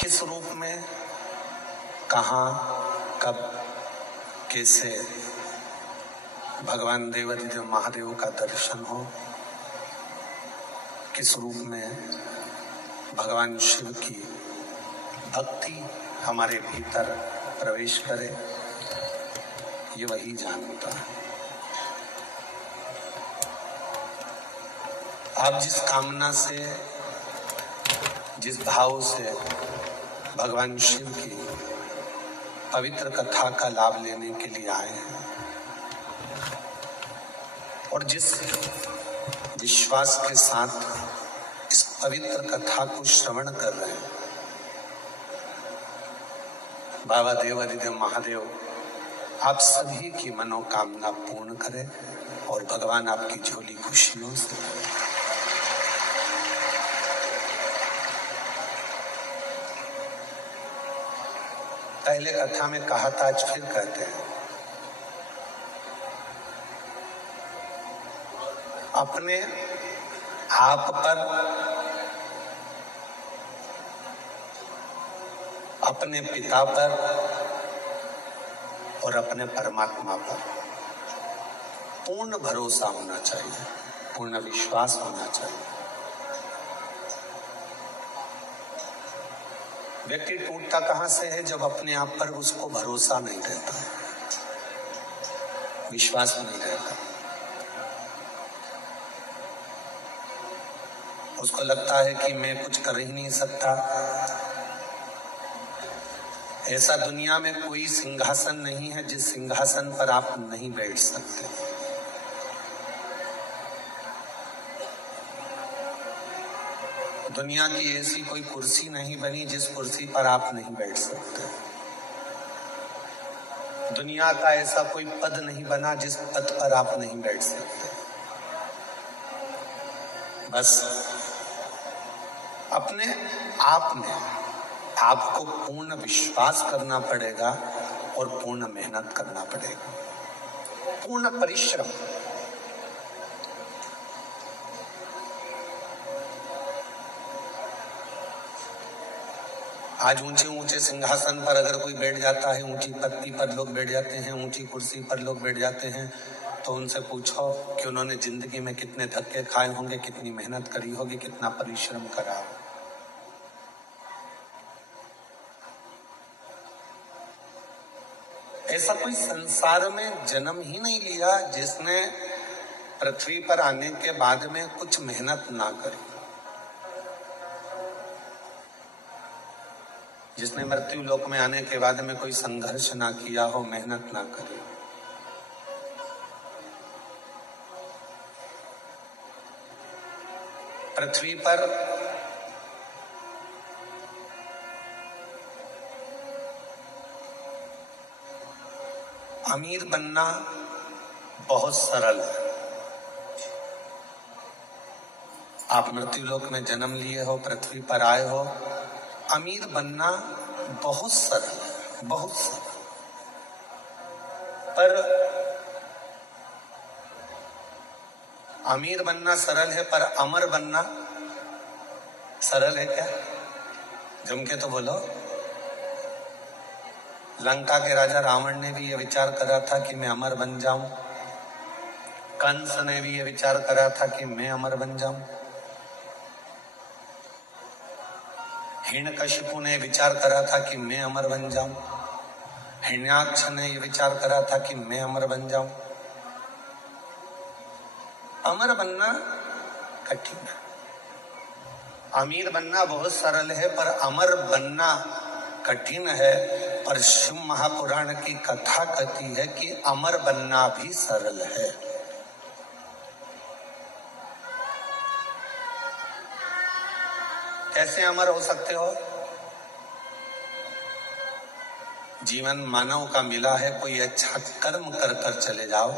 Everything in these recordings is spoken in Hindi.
किस रूप में, कहाँ, कब, कैसे भगवान देवाधिदेव महादेव का दर्शन हो, किस रूप में भगवान शिव की भक्ति हमारे भीतर प्रवेश करे, ये वही जानता है। आप जिस कामना से, जिस भाव से भगवान शिव की पवित्र कथा का लाभ लेने के लिए आए हैं और जिस विश्वास के साथ इस पवित्र कथा को श्रवण कर रहे हैं, बाबा देवाधिदेव महादेव आप सभी की मनोकामना पूर्ण करें और भगवान आपकी झोली खुशियों से भरे। पहले कथा में कहा था, आज फिर कहते हैं, अपने आप पर, अपने पिता पर और अपने परमात्मा पर पूर्ण भरोसा होना चाहिए, पूर्ण विश्वास होना चाहिए। व्यक्ति टूटता कहां से है? जब अपने आप पर उसको भरोसा नहीं रहता, विश्वास नहीं रहता। उसको लगता है कि मैं कुछ कर ही नहीं सकता। ऐसा दुनिया में कोई सिंहासन नहीं है जिस सिंहासन पर आप नहीं बैठ सकते। दुनिया की ऐसी कोई कुर्सी नहीं बनी जिस कुर्सी पर आप नहीं बैठ सकते। दुनिया का ऐसा कोई पद नहीं बना जिस पद पर आप नहीं बैठ सकते। बस अपने आप में आपको पूर्ण विश्वास करना पड़ेगा और पूर्ण मेहनत करना पड़ेगा, पूर्ण परिश्रम। आज ऊंचे ऊंचे सिंहासन पर अगर कोई बैठ जाता है, ऊंची पत्ती पर लोग बैठ जाते हैं, ऊंची कुर्सी पर लोग बैठ जाते हैं, तो उनसे पूछो कि उन्होंने जिंदगी में कितने धक्के खाए होंगे, कितनी मेहनत करी होगी, कितना परिश्रम करा हो। ऐसा कोई संसार में जन्म ही नहीं लिया जिसने पृथ्वी पर आने के बाद में कुछ मेहनत ना करी, जिसने मृत्यु लोक में आने के बाद में कोई संघर्ष ना किया हो, मेहनत ना करी। पृथ्वी पर अमीर बनना बहुत सरल है। आप मृत्यु लोक में जन्म लिए हो, पृथ्वी पर आए हो, अमीर बनना बहुत सरल है, बहुत सरल। पर अमीर बनना सरल है, पर अमर बनना सरल है क्या? जम के तो बोलो। लंका के राजा रावण ने भी यह विचार करा था कि मैं अमर बन जाऊं। कंस ने भी यह विचार करा था कि मैं अमर बन जाऊं। हिरण्यकशिपु ने विचार करा था कि मैं अमर बन जाऊं। हिरण्याक्ष ने यह विचार करा था कि मैं अमर बन जाऊं। अमर बनना कठिन है। अमीर बनना बहुत सरल है, पर अमर बनना कठिन है। पर शिव महापुराण की कथा कहती है कि अमर बनना भी सरल है। कैसे अमर हो सकते हो? जीवन मानव का मिला है, कोई अच्छा कर्म कर कर चले जाओ।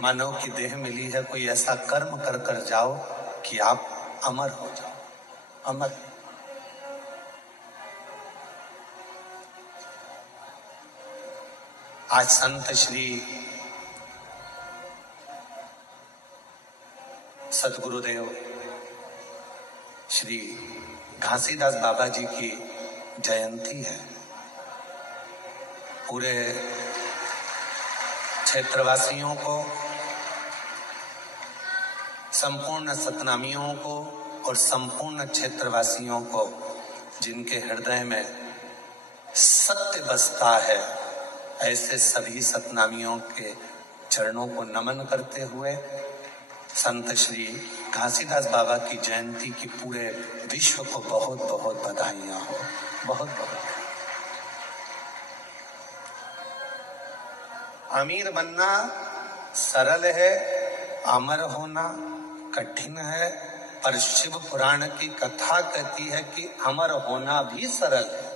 मानव की देह मिली है, कोई ऐसा कर्म कर कर जाओ कि आप अमर हो जाओ, अमर। आज संत श्री सद्गुरुदेव श्री घासीदास बाबा जी की जयंती है। पूरे क्षेत्रवासियों को, संपूर्ण सतनामियों को और संपूर्ण क्षेत्रवासियों को जिनके हृदय में सत्य बसता है, ऐसे सभी सतनामियों के चरणों को नमन करते हुए संत श्री घासीदास बाबा की जयंती की पूरे विश्व को बहुत बहुत बधाइयां हो। बहुत बहुत। अमीर बनना सरल है, अमर होना कठिन है, पर शिव पुराण की कथा कहती है कि अमर होना भी सरल है।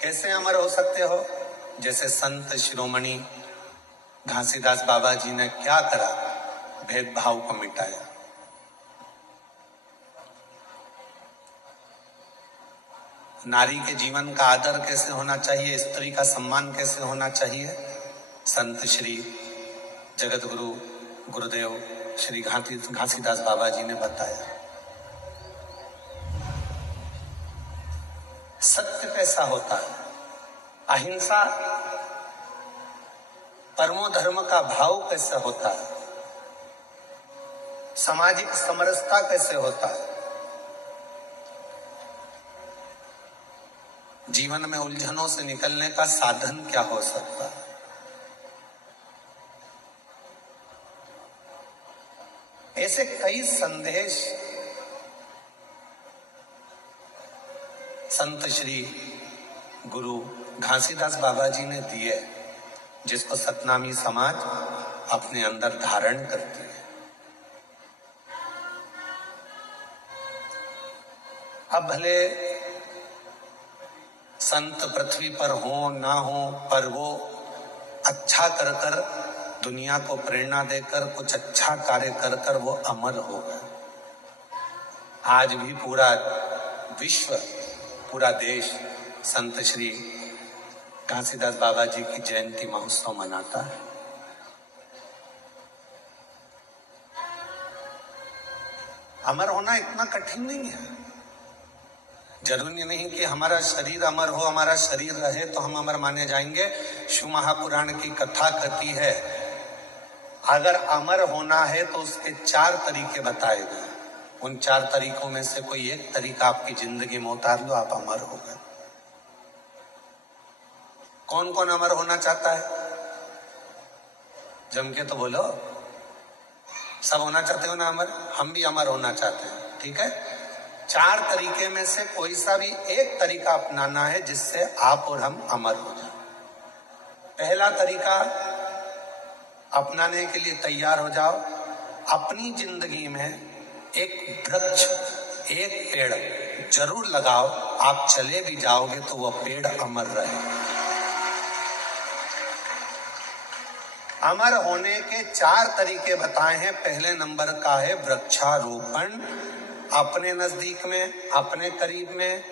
कैसे अमर हो सकते हो? जैसे संत शिरोमणि घासीदास बाबा जी ने क्या करा? भेदभाव को मिटाया। नारी के जीवन का आदर कैसे होना चाहिए, स्त्री का सम्मान कैसे होना चाहिए, संत श्री जगत गुरु गुरुदेव श्री घासीदास बाबा जी ने बताया। सत्य कैसा होता है, अहिंसा परमो धर्म का भाव कैसे होता है, सामाजिक समरसता कैसे होता है, जीवन में उलझनों से निकलने का साधन क्या हो सकता है। ऐसे कई संदेश संत श्री गुरु घासीदास बाबा जी ने दिए, जिसको सतनामी समाज अपने अंदर धारण करती है। अब भले संत पृथ्वी पर हो ना हो, पर वो अच्छा कर कर दुनिया को प्रेरणा देकर कुछ अच्छा कार्य कर कर वो अमर हो गए। आज भी पूरा विश्व, पूरा देश संत श्री घासीदास बाबा जी की जयंती महोत्सव मनाता है। अमर होना इतना कठिन नहीं है। जरूरी नहीं कि हमारा शरीर अमर हो, हमारा शरीर रहे तो हम अमर माने जाएंगे। शिव महापुराण की कथा कहती है, अगर अमर होना है तो उसके 4 तरीके बताए गए। उन 4 तरीकों में से कोई एक तरीका आपकी जिंदगी में उतार लो, आप अमर हो गए। कौन कौन अमर होना चाहता है? जम के तो बोलो। सब होना चाहते हो ना अमर? हम भी अमर होना चाहते हैं, ठीक है। 4 तरीके में से कोई सा भी एक तरीका अपनाना है जिससे आप और हम अमर हो जाए। पहला तरीका अपनाने के लिए तैयार हो जाओ। अपनी जिंदगी में एक वृक्ष, एक पेड़ जरूर लगाओ। आप चले भी जाओगे तो वह पेड़ अमर रहे। अमर होने के 4 तरीके बताए हैं। पहले नंबर का है वृक्षारोपण। अपने नजदीक में, अपने करीब में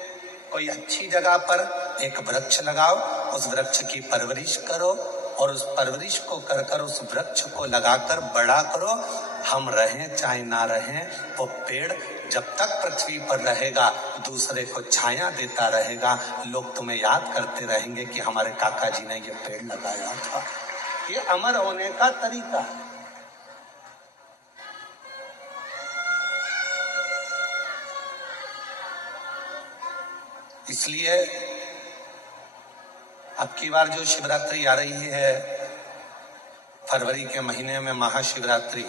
कोई अच्छी जगह पर एक वृक्ष लगाओ, उस वृक्ष की परवरिश करो और उस परवरिश को कर कर उस वृक्ष को लगाकर बड़ा करो। हम रहें चाहे ना रहें, वो पेड़ जब तक पृथ्वी पर रहेगा दूसरे को छाया देता रहेगा। लोग तुम्हें याद करते रहेंगे कि हमारे काका जी ने ये पेड़ लगाया था। ये अमर होने का तरीका है। इसलिए अब की बार जो शिवरात्रि आ रही है, फरवरी के महीने में महाशिवरात्रि,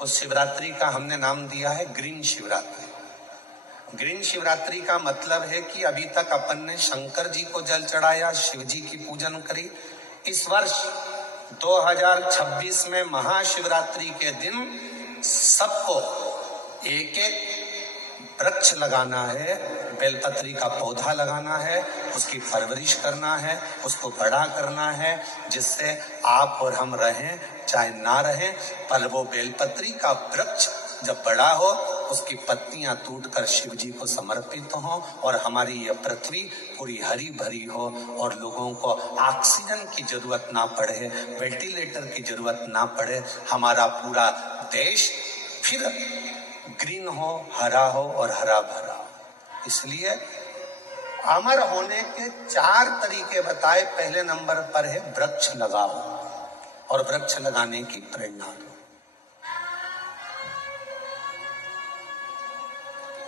उस शिवरात्रि का हमने नाम दिया है ग्रीन शिवरात्रि। ग्रीन शिवरात्रि का मतलब है कि अभी तक अपन ने शंकर जी को जल चढ़ाया, शिव जी की पूजन करी। इस वर्ष 2026 में महाशिवरात्रि के दिन सबको एक एक वृक्ष लगाना है, बेलपत्री का पौधा लगाना है, उसकी परवरिश करना है, उसको बड़ा करना है, जिससे आप और हम रहें चाहे ना रहें, पर वो बेलपत्री का वृक्ष जब बड़ा हो उसकी पत्तियां टूटकर शिव जी को समर्पित हो और हमारी यह पृथ्वी पूरी हरी भरी हो और लोगों को ऑक्सीजन की जरूरत ना पड़े, वेंटिलेटर की जरूरत ना पड़े। हमारा पूरा देश फिर ग्रीन हो, हरा हो और हरा भरा हो। इसलिए अमर होने के 4 तरीके बताए। पहले नंबर पर है वृक्ष लगाओ और वृक्ष लगाने की प्रेरणा दो।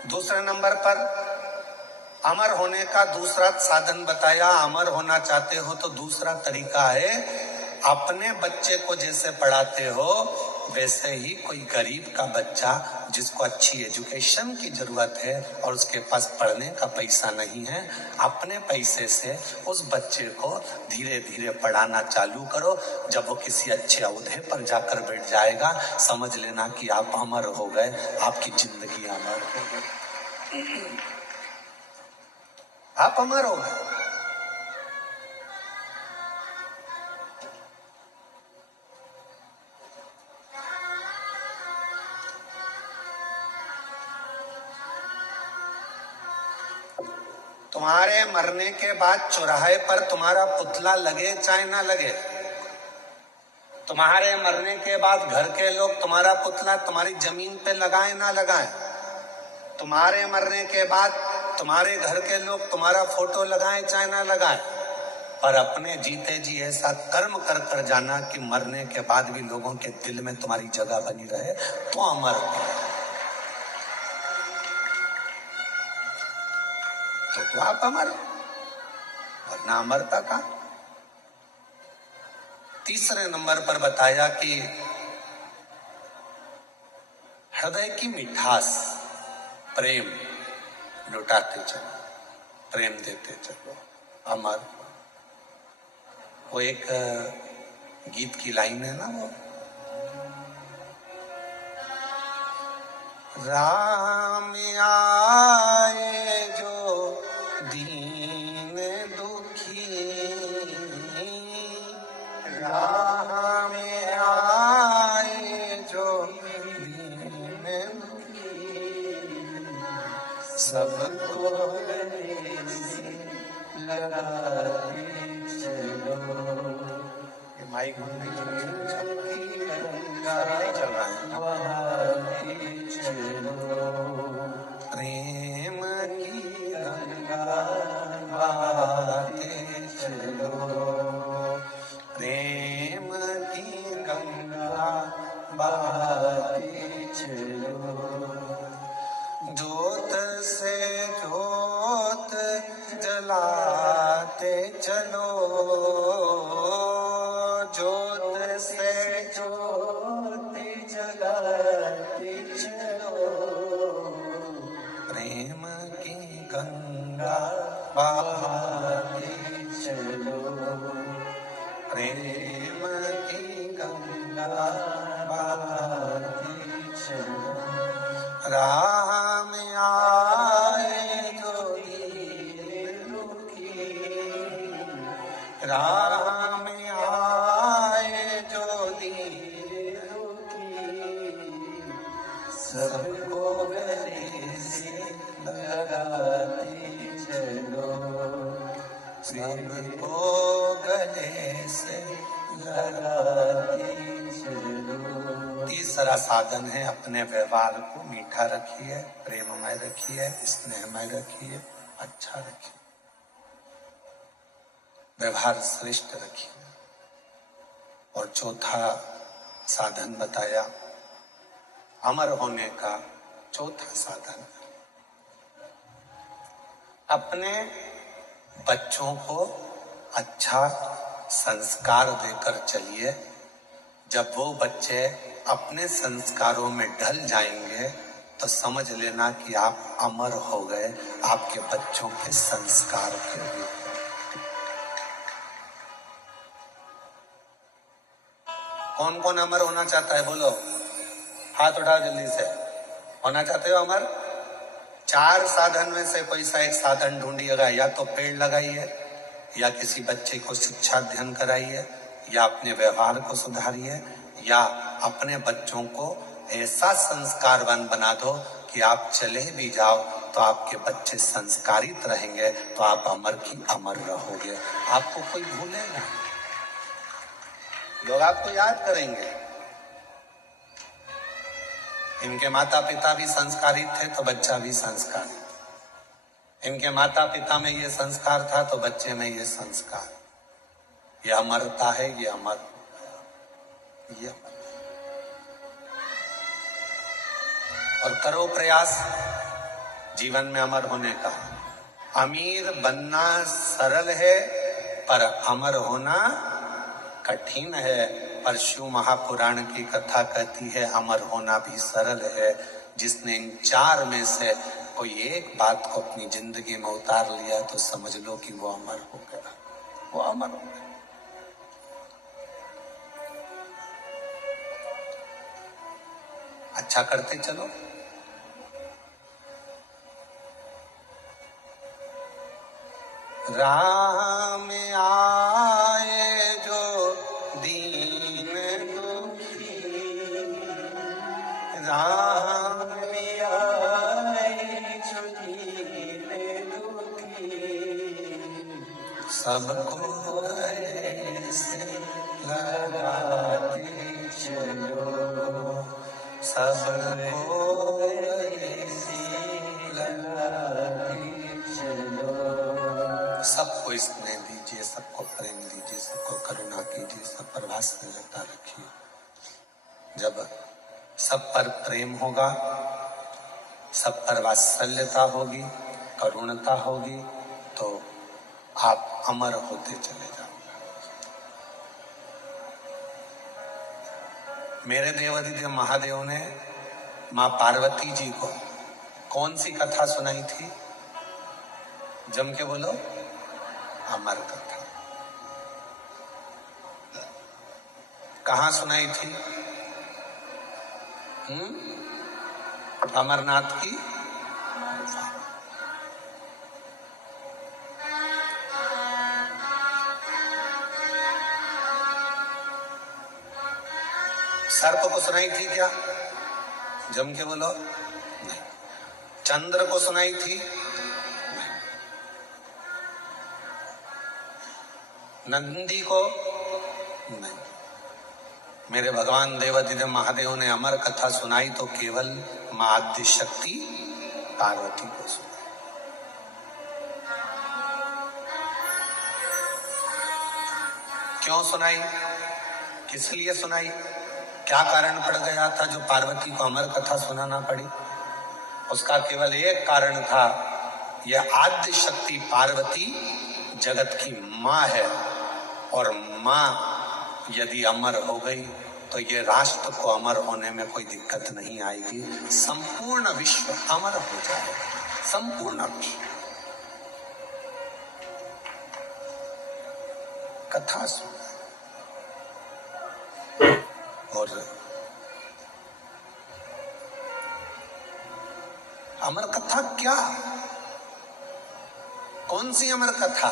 दूसरे नंबर पर अमर होने का दूसरा साधन बताया। अमर होना चाहते हो तो दूसरा तरीका है, अपने बच्चे को जैसे पढ़ाते हो वैसे ही कोई गरीब का बच्चा जिसको अच्छी एजुकेशन की जरूरत है और उसके पास पढ़ने का पैसा नहीं है, अपने पैसे से उस बच्चे को धीरे धीरे पढ़ाना चालू करो। जब वो किसी अच्छे ओहदे पर जाकर बैठ जाएगा, समझ लेना कि आप अमर हो गए, आपकी जिंदगी अमर हो गई, आप अमर हो गए। तुम्हारे मरने के बाद चौराहे पर तुम्हारा पुतला लगे चाहे ना लगे, तुम्हारे मरने के बाद घर के लोग तुम्हारा पुतला तुम्हारी जमीन पे लगाए ना लगाए, तुम्हारे मरने के बाद तुम्हारे घर के लोग तुम्हारा फोटो लगाए चाहे ना लगाए, पर अपने जीते जी ऐसा कर्म कर कर जाना कि मरने के बाद भी लोगों के दिल में तुम्हारी जगह बनी रहे, तो अमर हो। तो आप अमर, वरना अमरता का। तीसरे नंबर पर बताया कि हृदय की मिठास, प्रेम लुटाते चलो, प्रेम देते चलो, अमर। वो एक गीत की लाइन है ना, वो राम आए जो दीन दुखी, राम आए जो दीन दुखी, सबको लगाते चलो। ये माइक नहीं चल रहा है। प्रेम की गंगा बहाते चलो, प्रेम की गंगा बहाते चलो, जोत से जोत जलाते चलो, जोत से जोत जलाते चलो, प्रेम की गंगा बहाते चलो, प्रेम की गंगा बहाते चलो। राह में आए जो दीन दुखी, राह में आए जो दीन दुखी, सबको गले से लगाते चलो, सबको गले से लगाते चलो। तीसरा साधन है, अपने व्यवहार को मीठा रखिए, प्रेममय रखिए, स्नेहमय रखिए, अच्छा रखिए, व्यवहार श्रेष्ठ रखिए। और चौथा साधन बताया, अमर होने का चौथा साधन, अपने बच्चों को अच्छा संस्कार देकर चलिए। जब वो बच्चे अपने संस्कारों में ढल जाएंगे तो समझ लेना कि आप अमर हो गए, आपके बच्चों के संस्कार के रूप में। कौन कौन अमर होना चाहता है, बोलो, हाथ उठाओ जल्दी से। होना चाहते हो अमर? 4 साधन में से कोई सा एक साधन ढूंढिएगा। या तो पेड़ लगाइए, या किसी बच्चे को शिक्षा अध्ययन कराइए, या अपने व्यवहार को सुधारिए, या अपने बच्चों को ऐसा संस्कारवान बना दो कि आप चले भी जाओ तो आपके बच्चे संस्कारित रहेंगे, तो आप अमर की अमर रहोगे। आपको कोई भूलेगा, लोग आपको याद करेंगे। इनके माता पिता भी संस्कारित थे तो बच्चा भी संस्कारित, इनके माता पिता में ये संस्कार था तो बच्चे में ये संस्कार, ये अमरता है, ये अमर, ये अमर। और करो प्रयास जीवन में अमर होने का। अमीर बनना सरल है पर अमर होना कठिन है। परशु महापुराण की कथा कहती है अमर होना भी सरल है। जिसने इन चार में से कोई एक बात को अपनी जिंदगी में उतार लिया तो समझ लो कि वो अमर हो गया, वो अमर हो गया। अच्छा करते चलो। राम आए जो दीन दुखी, राम आए जो दीन दुखी, सबको ऐसे लगाते चलो, सबको ऐसे लगाते चलो। सबको स्नेह दीजिए, सबको प्रेम दीजिए, सबको करुणा कीजिए, सब पर वात्सल्यता रखिए। जब सब पर प्रेम होगा, सब पर वात्सल्यता होगी, करुणता होगी, तो आप अमर होते चले जाओगे। मेरे देवादिदेव महादेव ने मां पार्वती जी को कौन सी कथा सुनाई थी? जम के बोलो, अमर कथा। कहां सुनाई थी? अमरनाथ की गुफा। सर्प को सुनाई थी क्या? जम के बोलो, नहीं। चंद्र को सुनाई थी? नंदी को? नहीं। मेरे भगवान देवादिदेव महादेव ने अमर कथा सुनाई तो केवल मां आद्य शक्ति पार्वती को सुनाई। क्यों सुनाई? किस लिए सुनाई? क्या कारण पड़ गया था जो पार्वती को अमर कथा सुनाना पड़ी? उसका केवल एक कारण था, यह आद्य शक्ति पार्वती जगत की मां है, और मां यदि अमर हो गई तो ये राष्ट्र को अमर होने में कोई दिक्कत नहीं आएगी। संपूर्ण विश्व अमर हो जाएगा, संपूर्ण विश्व। कथा सुन और अमर कथा क्या? कौन सी अमर कथा?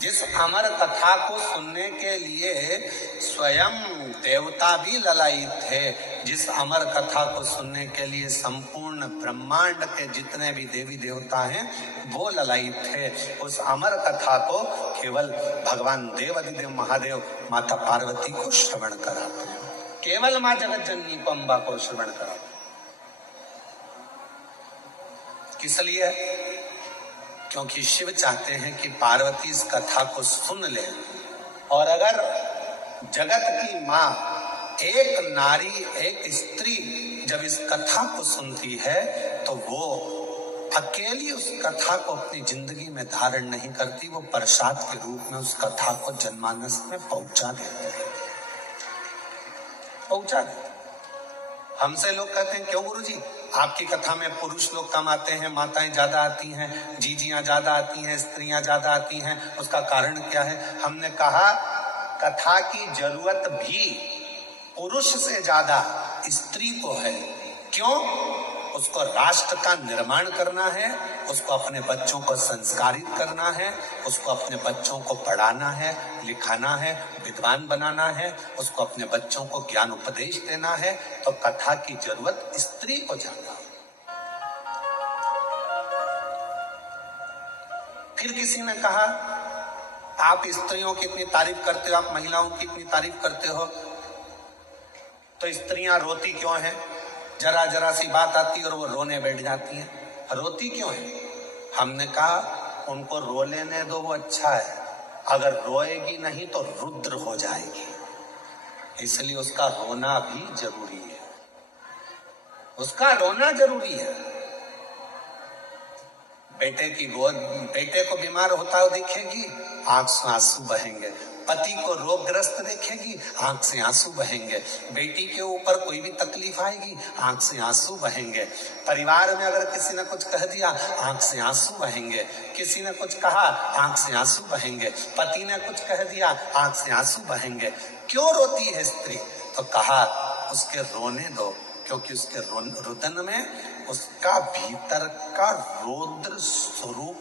जिस अमर कथा को सुनने के लिए स्वयं देवता भी ललायित थे, जिस अमर कथा को सुनने के लिए संपूर्ण ब्रह्मांड के जितने भी देवी देवता हैं वो ललायित थे, उस अमर कथा को केवल भगवान देवादिदेव महादेव माता पार्वती को श्रवण कराते हैं। केवल मां जगत जननी को, अम्बा को श्रवण कराते। किस लिए? क्योंकि शिव चाहते हैं कि पार्वती इस कथा को सुन ले, और अगर जगत की मां एक नारी, एक स्त्री जब इस कथा को सुनती है तो वो अकेली उस कथा को अपनी जिंदगी में धारण नहीं करती, वो प्रसाद के रूप में उस कथा को जनमानस में पहुंचा देती है, पहुंचा देती। हमसे लोग कहते हैं क्यों गुरुजी आपकी कथा में पुरुष लोग कम आते हैं, माताएं ज्यादा आती हैं, जीजियां ज्यादा आती हैं, स्त्रियां ज्यादा आती हैं, उसका कारण क्या है? हमने कहा कथा की जरूरत भी पुरुष से ज्यादा स्त्री को है। क्यों? उसको राष्ट्र का निर्माण करना है, उसको अपने बच्चों को संस्कारित करना है, उसको अपने बच्चों को पढ़ाना है, लिखाना है, विद्वान बनाना है, उसको अपने बच्चों को ज्ञान उपदेश देना है। तो कथा की जरूरत स्त्री को ज्यादा। फिर किसी ने कहा आप स्त्रियों की इतनी तारीफ करते हो, आप महिलाओं की इतनी तारीफ करते हो, तो स्त्रियां रोती क्यों हैं? जरा जरा सी बात आती और वो रोने बैठ जाती हैं। रोती क्यों है? हमने कहा उनको रो लेने दो, वो अच्छा है। अगर रोएगी नहीं तो रुद्र हो जाएगी, इसलिए उसका रोना भी जरूरी है। उसका रोना जरूरी है। बेटे को बीमार होता हुआ देखेगी, आंख से आंसू बहेंगे। पति को रोगग्रस्त देखेगी, आंख से आंसू बहेंगे। बेटी के ऊपर कोई भी तकलीफ आएगी, आंख से आंसू बहेंगे। परिवार में अगर किसी ने कुछ कह दिया, आंख से आंसू बहेंगे। किसी ने कुछ कहा, आंख से आंसू बहेंगे। पति ने कुछ कह दिया, आंख से आंसू बहेंगे। क्यों रोती है स्त्री? तो कहा उसके रोने दो, क्योंकि उसके रुदन में उसका भीतर का रौद्र स्वरूप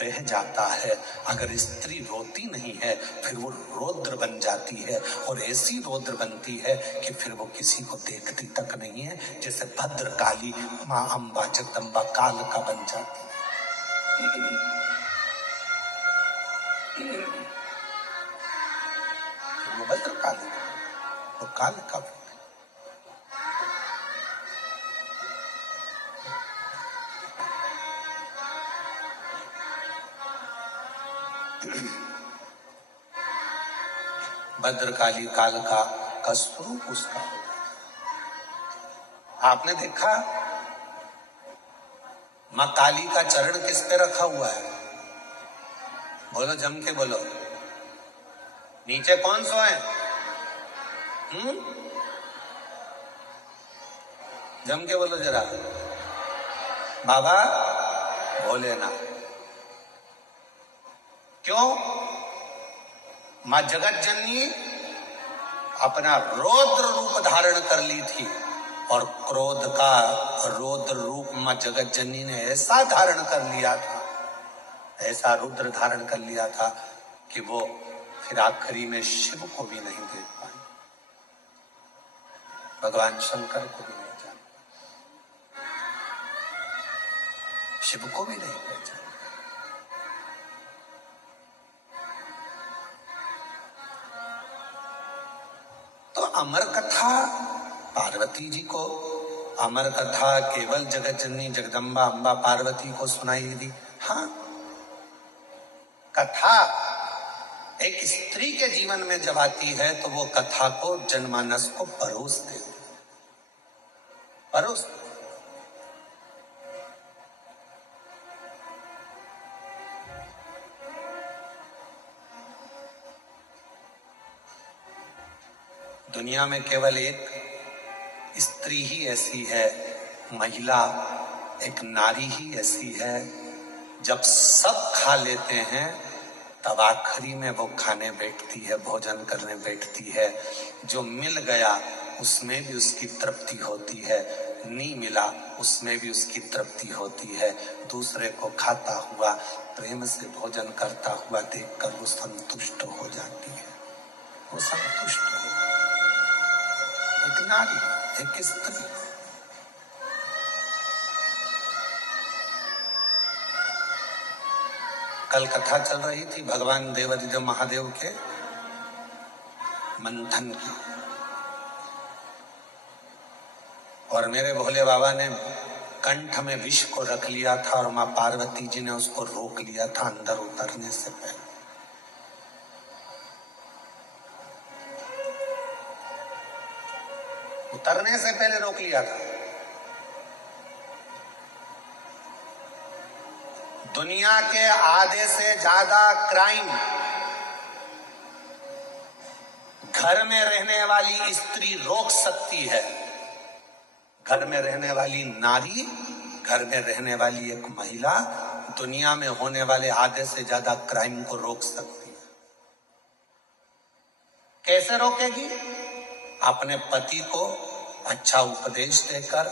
बह जाता है। अगर स्त्री रोती नहीं है फिर वो रौद्र बन जाती है, और ऐसी रौद्र बनती है कि फिर वो किसी को देखती तक नहीं है, जैसे भद्रकाली माँ अम्बा जगदम्बा काल का बन जाती है। वो भद्रकाली, वो काल का बन। भद्रकाली काल का स्वरूप उसका होगा। आपने देखा मां काली का चरण किस पे रखा हुआ है? बोलो, जम के बोलो। नीचे कौन सोए? जम के बोलो जरा। बाबा भोलेनाथ। क्यों? मां जगत जननी अपना रौद्र रूप धारण कर ली थी, और क्रोध का रौद्र रूप मां जगत जननी ने ऐसा धारण कर लिया था, ऐसा रुद्र धारण कर लिया था कि वो फिर आखिरी में शिव को भी नहीं देख पाए, भगवान शंकर को भी नहीं जान, शिव को भी नहीं पहचान। तो अमर कथा पार्वती जी को, अमर कथा केवल जगत जननी जगदम्बा अम्बा पार्वती को सुनाई दी। हाँ, कथा एक स्त्री के जीवन में जब आती है तो वो कथा को जनमानस को परोस देती, परोस। दुनिया में केवल एक स्त्री ही ऐसी है, महिला, एक नारी ही ऐसी है, जब सब खा लेते हैं तब आखिरी में वो खाने बैठती है, भोजन करने बैठती है। जो मिल गया उसमें भी उसकी तृप्ति होती है, नहीं मिला उसमें भी उसकी तृप्ति होती है। दूसरे को खाता हुआ, प्रेम से भोजन करता हुआ देखकर वो संतुष्ट हो जाती है, वो संतुष्ट हो। एक नारी, एक स्त्री। कल कथा चल रही थी भगवान देवादिदेव महादेव के मंथन की, और मेरे भोले बाबा ने कंठ में विष को रख लिया था और मां पार्वती जी ने उसको रोक लिया था अंदर उतरने से पहले। उतरने से पहले रोक लिया था। दुनिया के आधे से ज्यादा क्राइम घर में रहने वाली स्त्री रोक सकती है। घर में रहने वाली नारी, घर में रहने वाली एक महिला दुनिया में होने वाले आधे से ज्यादा क्राइम को रोक सकती है। कैसे रोकेगी? अपने पति को अच्छा उपदेश देकर,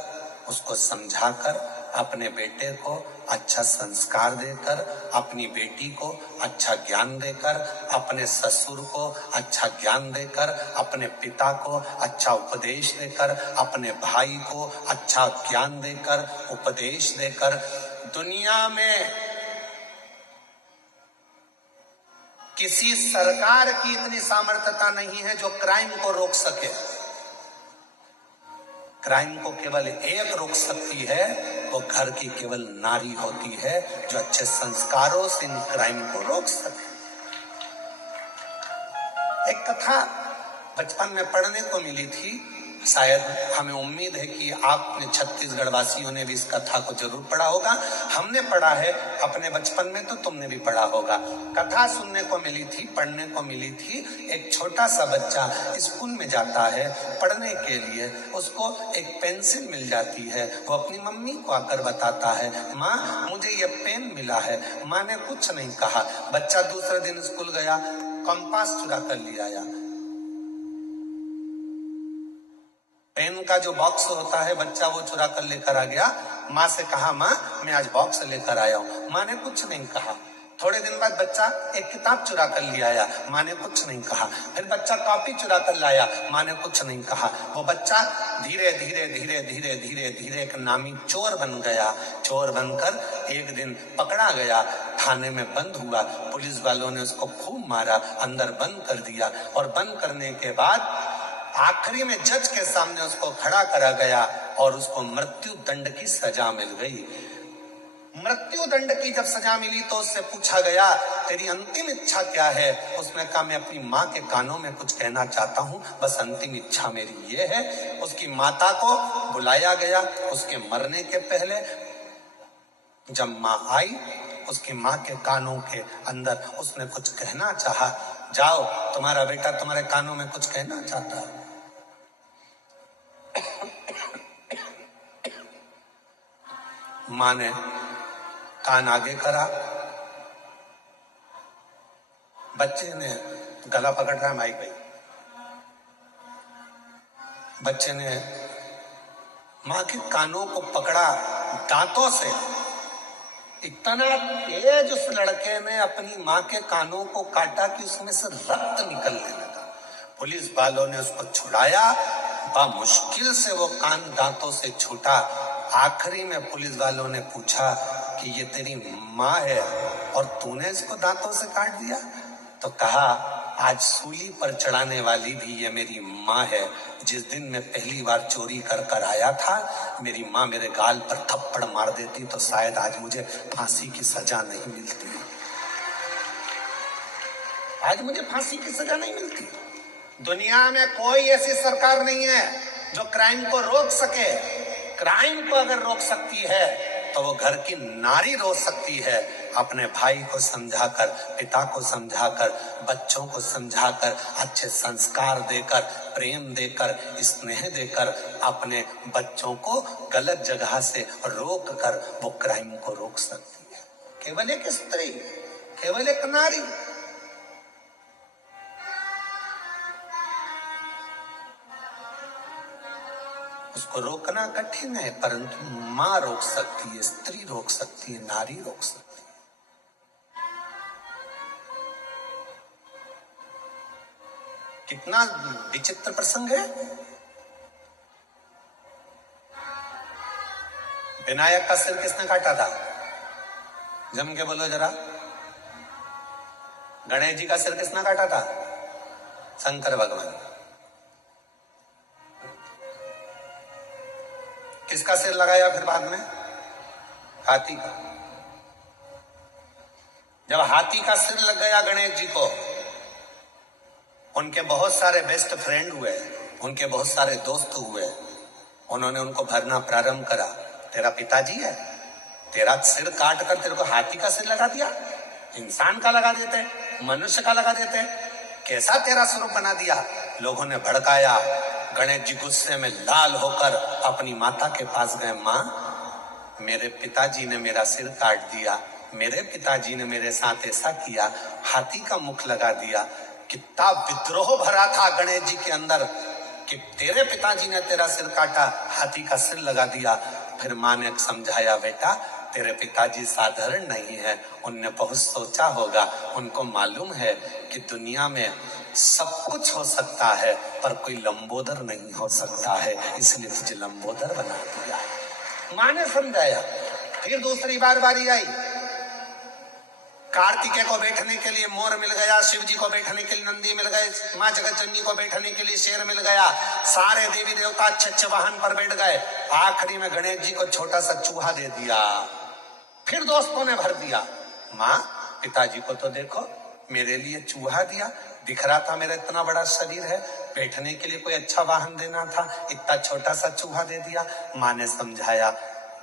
उसको समझाकर, अपने बेटे को अच्छा संस्कार देकर, अपनी बेटी को अच्छा ज्ञान देकर, अपने ससुर को अच्छा ज्ञान देकर, अपने पिता को अच्छा उपदेश देकर, अपने भाई को अच्छा ज्ञान देकर, उपदेश देकर। दुनिया में किसी सरकार की इतनी सामर्थ्यता नहीं है जो क्राइम को रोक सके। क्राइम को केवल एक रोक सकती है, वो घर की केवल नारी होती है जो अच्छे संस्कारों से इन क्राइम को रोक सके। एक कथा बचपन में पढ़ने को मिली थी, शायद हमें उम्मीद है कि आपने छत्तीसगढ़ वासियों ने भी इस कथा को जरूर पढ़ा होगा। हमने पढ़ा है अपने बचपन में, तो तुमने भी पढ़ा होगा। कथा सुनने को मिली थी, पढ़ने को मिली थी। एक छोटा सा बच्चा स्कूल में जाता है पढ़ने के लिए, उसको एक पेंसिल मिल जाती है। वो अपनी मम्मी को आकर बताता है, माँ मुझे ये पेन मिला है। माँ ने कुछ नहीं कहा। बच्चा दूसरे दिन स्कूल गया, कंपास चुरा कर ले आया। पेन का जो बॉक्स होता है, बच्चा वो चुरा कर लेकर आ गया। माँ से कहा, माँ मैं आज बॉक्स लेकर आया हूँ। माँ ने कुछ नहीं कहा। थोड़े दिन बाद बच्चा एक किताब चुरा कर ले आया। माँ ने कुछ नहीं कहा। फिर बच्चा कॉपी चुरा कर लाया। माँ ने कुछ नहीं कहा। वो बच्चा धीरे धीरे धीरे धीरे धीरे धीरे एक नामी चोर बन गया। चोर बनकर एक दिन पकड़ा गया, थाने में बंद हुआ। पुलिस वालों ने उसको खूब मारा, अंदर बंद कर दिया। और बंद करने के बाद आखिरी में जज के सामने उसको खड़ा करा गया और उसको मृत्यु दंड की सजा मिल गई। मृत्यु दंड की जब सजा मिली तो उससे पूछा गया, तेरी अंतिम इच्छा क्या है? उसने कहा, मैं अपनी माँ के कानों में कुछ कहना चाहता हूँ, बस अंतिम इच्छा मेरी ये है। उसकी माता को बुलाया गया। उसके मरने के पहले जब माँ आई, उसकी माँ के कानों के अंदर उसने कुछ कहना चाहा। जाओ, तुम्हारा बेटा तुम्हारे कानों में कुछ कहना चाहता है। माँ ने कान आगे करा। बच्चे ने गला पकड़ रहा है, माइक भाई। बच्चे ने माँ के कानों को पकड़ा दांतों से। इतना तेज उस लड़के ने अपनी माँ के कानों को काटा कि उसमें से रक्त निकलने लगा। पुलिस वालों ने उसको छुड़ाया। मुश्किल से वो कान दांतों से छूटा। आखिरी में पुलिस वालों ने पूछा कि ये तेरी माँ है और तूने इसको दांतों से काट दिया? तो कहा, आज सूली पर चढ़ाने वाली भी ये मेरी माँ है। जिस दिन मैं पहली बार चोरी कर कर आया था, मेरी माँ मेरे गाल पर थप्पड़ मार देती तो शायद आज मुझे फांसी की सजा नहीं मिलती। आज मुझे फांसी की सजा नहीं मिलती। दुनिया में कोई ऐसी सरकार नहीं है जो क्राइम को रोक सके। क्राइम को अगर रोक सकती है तो वो घर की नारी रोक सकती है। अपने भाई को समझाकर, पिता को समझाकर, बच्चों को समझाकर, अच्छे संस्कार देकर, प्रेम देकर, स्नेह देकर अपने बच्चों को गलत जगह से रोक कर वो क्राइम को रोक सकती है। केवल एक स्त्री, केवल एक नारी। उसको रोकना कठिन है, परंतु माँ रोक सकती है, स्त्री रोक सकती है, नारी रोक सकती है। कितना विचित्र प्रसंग है। विनायक का सिर किसने काटा था? जम के बोलो जरा। गणेश जी का सिर किसने काटा था? शंकर भगवान। किसका सिर लगाया फिर बाद में? हाथी का। जब हाथी का सिर लग गया गणेश जी को, उनके बहुत सारे बेस्ट फ्रेंड हुए, उनके बहुत सारे दोस्त हुए। उन्होंने उनको भरना प्रारंभ करा। तेरा पिताजी है, तेरा सिर काट कर तेरे को हाथी का सिर लगा दिया? इंसान का लगा देते, मनुष्य का लगा देते, कैसा तेरा स्वरूप बना दिया? लोगों ने भड़काया। गणेश जी गुस्से में लाल होकर अपनी माता के पास गए। माँ, मेरे पिताजी ने मेरा सिर काट दिया, मेरे पिताजी ने मेरे साथ ऐसा किया, हाथी का मुख लगा दिया। कितना विद्रोह भरा था गणेश जी के अंदर कि तेरे पिताजी ने तेरा सिर काटा, हाथी का सिर लगा दिया। फिर माँ ने समझाया, बेटा तेरे पिताजी साधारण नहीं है, उनने बहुत सोचा होगा। उनको मालूम है कि दुनिया में सब कुछ हो सकता है पर कोई लंबोदर नहीं हो सकता है, इसलिए तुझे लंबोदर बना दिया। माँ ने समझाया। फिर दूसरी बार बारी आई। कार्तिकेय को बैठने के लिए मोर मिल गया, शिव जी को बैठने के लिए नंदी मिल गए, माँ जगत जननी को बैठने के लिए शेर मिल गया, सारे देवी देवता अच्छे वाहन पर बैठ गए। आखिरी में गणेश जी को छोटा सा चूहा दे दिया। फिर दोस्तों ने भर दिया, माँ पिताजी को तो देखो, मेरे लिए चूहा दिया, दिख रहा था मेरा इतना बड़ा शरीर है, बैठने के लिए कोई अच्छा वाहन देना था, इतना छोटा सा चूहा दे दिया। माँ ने समझाया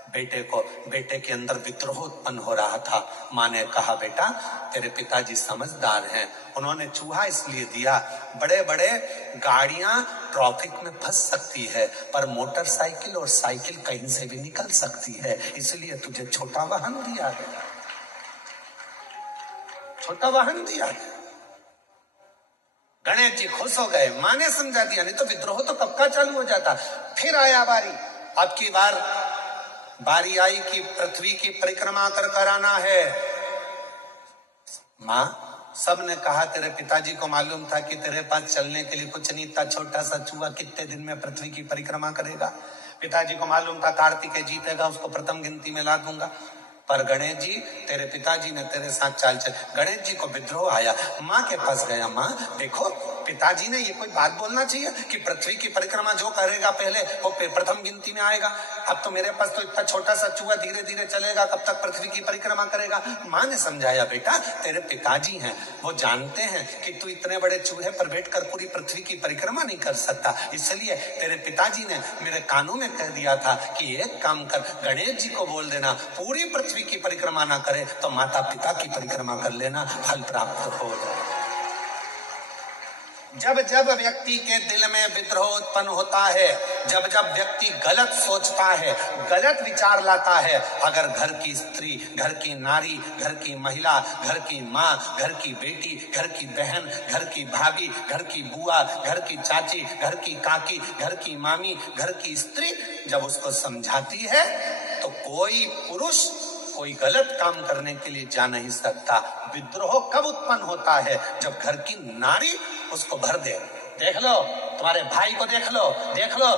बेटे को, बेटे के अंदर विद्रोह उत्पन्न हो रहा था। माँ ने कहा बेटा तेरे पिताजी समझदार हैं, उन्होंने चूहा इसलिए दिया, बड़े बड़े गाड़ियां ट्रैफिक में फंस सकती है पर मोटरसाइकिल और साइकिल कहीं से भी निकल सकती है, इसलिए तुझे छोटा वाहन दिया गया, छोटा वाहन दिया गया। गणेश जी खुश हो गए, माँ ने समझा दिया, नहीं तो विद्रोह तो कब का चालू हो जाता। फिर आया बारी, अब की बारी आई कि पृथ्वी की परिक्रमा कर कराना है। माँ सबने कहा तेरे पिताजी को मालूम था कि तेरे पास चलने के लिए कुछ नहीं था, छोटा सा चूहा कितने दिन में पृथ्वी की परिक्रमा करेगा। पिताजी को मालूम था कार्तिकेय जीतेगा, उसको प्रथम गिनती में ला दूंगा। पर गणेश जी तेरे पिताजी ने तेरे साथ चाल चल, गणेश जी को विद्रोह आया, माँ के पास गया, माँ देखो पिताजी ने ये कोई बात बोलना चाहिए कि पृथ्वी की परिक्रमा जो करेगा पहले वो प्रथम गिनती में आएगा। अब तो मेरे पास तो इतना छोटा सा चूहा धीरे धीरे चलेगा, कब तक पृथ्वी की परिक्रमा करेगा। माँ ने समझाया बेटा तेरे पिताजी हैं, वो जानते हैं कि तू इतने बड़े चूहे पर बैठकर पूरी पृथ्वी की परिक्रमा नहीं कर सकता, इसलिए तेरे पिताजी ने मेरे कानों में कह दिया था कि एक काम कर, गणेश जी को बोल देना पूरी पृथ्वी की परिक्रमा ना करे तो माता पिता की परिक्रमा कर लेना, फल प्राप्त हो जाए। जब जब व्यक्ति के दिल में विद्रोह उत्पन्न होता है, जब जब व्यक्ति गलत सोचता है, गलत विचार लाता है, अगर घर की स्त्री, घर की नारी, घर की महिला, घर की माँ, घर की बेटी, घर की बहन, घर की भाभी, घर की बुआ, घर की चाची, घर की काकी, घर की मामी, घर की स्त्री जब उसको समझाती है तो कोई पुरुष कोई गलत काम करने के लिए जा नहीं सकता। विद्रोह कब उत्पन्न होता है? जब घर की नारी उसको भर दे। देख लो तुम्हारे भाई को, देख लो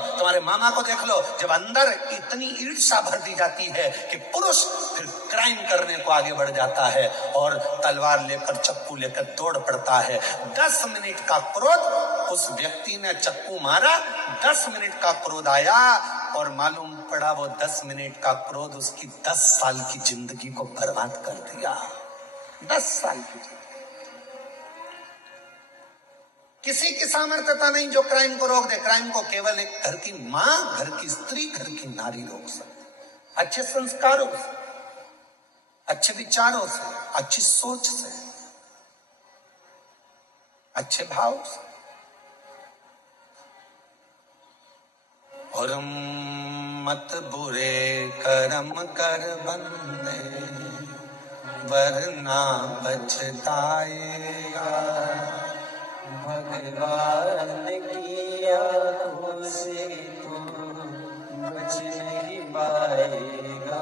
तुम्हारे मामा को, देख लो, जब अंदर इतनी ईर्ष्या भर दी जाती है कि पुरुष फिर क्राइम करने को आगे बढ़ जाता है और तलवार लेकर चक्कू लेकर दौड़ पड़ता है। 10 मिनट का क्रोध, उस व्यक्ति ने चक्कू मारा, 10 मिनट का क्रोध आया और मालूम पड़ा वो 10 मिनट का क्रोध उसकी 10 साल की जिंदगी को बर्बाद कर दिया। 10 साल की। किसी की सामर्थ्यता नहीं जो क्राइम को रोक दे। क्राइम को केवल एक घर की मां, घर की स्त्री, घर की नारी रोक सकती। अच्छे संस्कारों से, अच्छे विचारों से, अच्छी सोच से, अच्छे भाव से। और मत बुरे कर्म कर बंदे, वरना पछताएगा। भगवान की आँखों से तू बच नहीं पाएगा,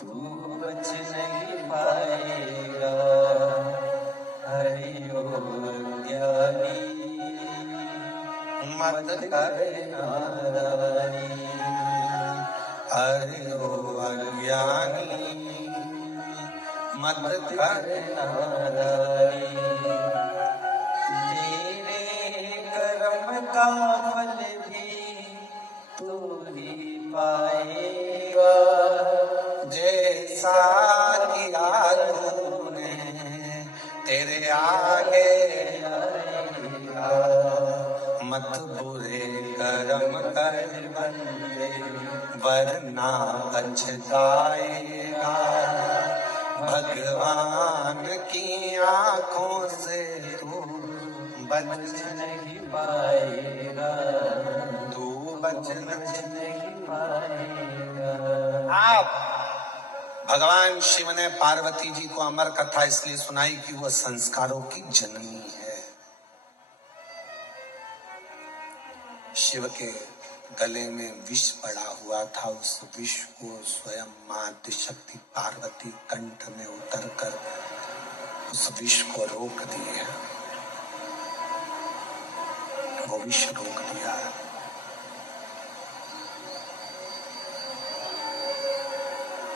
तू बच नहीं पाएगा। हरि ओम ज्ञानी मत कर नारानी, हरि ओम अज्ञानी मत कर नारानी। कर्म का फल भी तू ही पाएगा, जैसा किया तूने तेरे आगे आएगा। मत बुरे कर्म कर बंदे वरना पछताएगा। भगवान की आंखों से तू बच नहीं पाएगा, तू बच नहीं पाएगा। आप भगवान शिव ने पार्वती जी को अमर कथा इसलिए सुनाई कि वह संस्कारों की जननी है। शिव के गले में विष पड़ा हुआ था, उस विष को स्वयं मां आदिशक्ति पार्वती कंठ में उतरकर उस विष को रोक दिया, वो विष रोक दिया।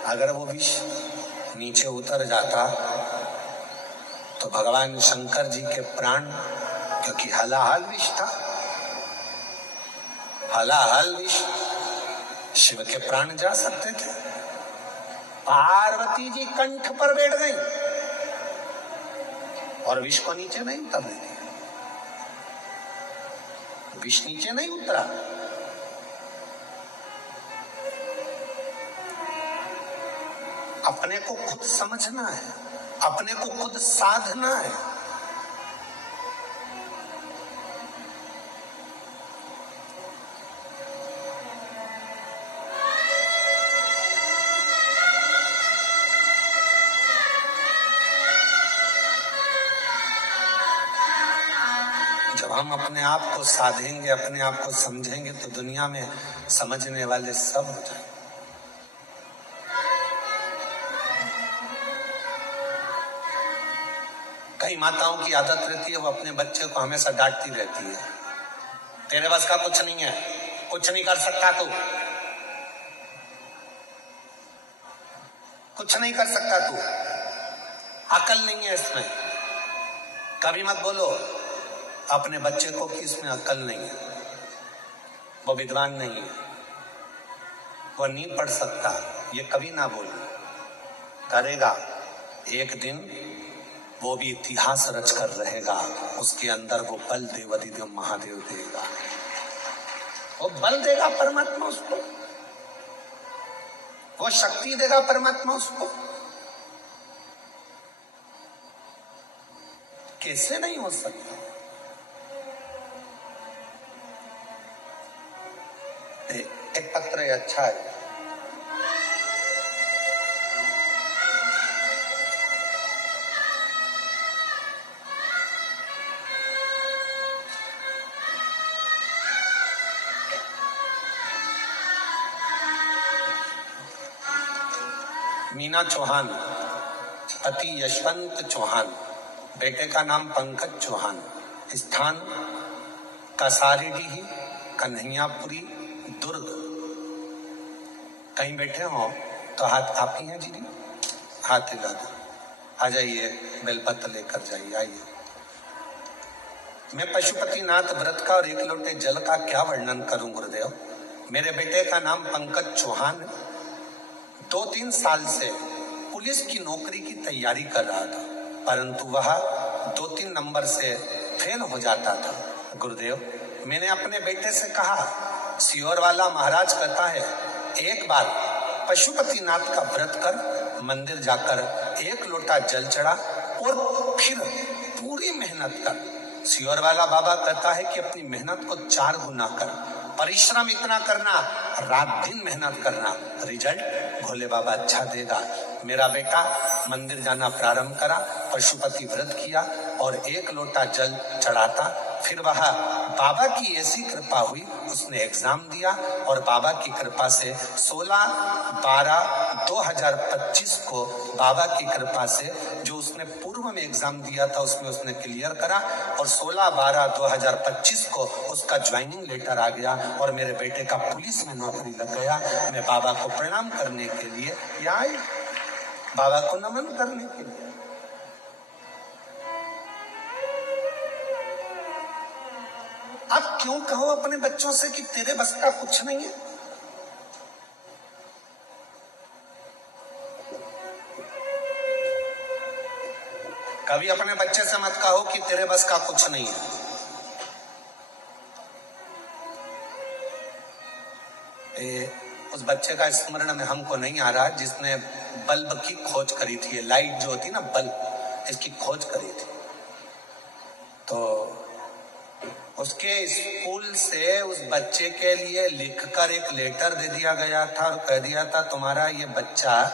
अगर वो विष नीचे उतर जाता तो भगवान शंकर जी के प्राण, क्योंकि हलाहल विष था, हलाहल विष, शिव के प्राण जा सकते थे। पार्वती जी कंठ पर बैठ गई और विष को नीचे नहीं उतरने दिया। विष नीचे नहीं उतरा। अपने को खुद समझना है, अपने को खुद साधना है। जब हम अपने आप को साधेंगे, अपने आप को समझेंगे, तो दुनिया में समझने वाले सब हो जाएंगे। कई माताओं की आदत रहती है, वो अपने बच्चे को हमेशा डांटती रहती है, तेरे बस का कुछ नहीं है, कुछ नहीं कर सकता तू, कुछ नहीं कर सकता तू, अकल नहीं है इसमें। कभी मत बोलो अपने बच्चे को कि इसमें अकल नहीं है, वो विद्वान नहीं है, वो नहीं पढ़ सकता, ये कभी ना बोलो। करेगा एक दिन, वो भी इतिहास रच कर रहेगा, उसके अंदर वो बल देवाधिदेव महादेव देगा, वो बल देगा परमात्मा उसको, वो शक्ति देगा परमात्मा उसको। कैसे नहीं हो सकता? एक पत्र है, अच्छा है। मीना चौहान, पति यशवंत चौहान, बेटे का नाम पंकज चौहान, स्थान कसारीडीह, कन्हैयापुरी, दुर्ग। कहीं बैठे हो तो हाथ आप ही हैं जी, हाथ हिला दो, आ जाइए, बेलपत्र लेकर जाइए, आइए। मैं पशुपतिनाथ व्रत का और एक लोटे जल का क्या वर्णन करूं गुरुदेव। मेरे बेटे का नाम पंकज चौहान, 2-3 साल से पुलिस की नौकरी की तैयारी कर रहा था, परंतु वह 2-3 नंबर से फेल हो जाता था। गुरुदेव, मैंने अपने बेटे से कहा, सियोर वाला महाराज कहता है एक बार पशुपतिनाथ का व्रत कर, मंदिर जाकर एक लोटा जल चढ़ा और फिर पूरी मेहनत कर। सियोर वाला बाबा कहता है कि अपनी मेहनत को 4 गुना कर, परिश्रम इतना करना, रात दिन मेहनत करना, रिजल्ट भोले बाबा अच्छा देगा। मेरा बेटा मंदिर जाना प्रारंभ करा, पशुपति व्रत किया और एक लोटा जल चढ़ाता, फिर वह बाबा की ऐसी कृपा हुई, उसने एग्जाम दिया और बाबा की कृपा से 16/12/2025 को बाबा की कृपा से जो उसने पूर्व में एग्जाम दिया था उसमें उसने क्लियर करा और 16/12/2025 को उसका ज्वाइनिंग लेटर आ गया और मेरे बेटे का पुलिस में नौकरी लग गया। मैं बाबा को प्रणाम करने के लिए यहाँ आई, बाबा को नमन करने के लिए। आप क्यों कहो अपने बच्चों से कि तेरे बस का कुछ नहीं है? कभी अपने बच्चे से मत कहो कि तेरे बस का कुछ नहीं है। उस बच्चे का स्मरण में हमको नहीं आ रहा जिसने बल्ब की खोज करी थी, लाइट जो होती ना बल्ब, इसकी खोज करी थी। तो उसके स्कूल से उस बच्चे के लिए लिखकर एक लेटर दे दिया गया था और कह दिया था तुम्हारा ये बच्चा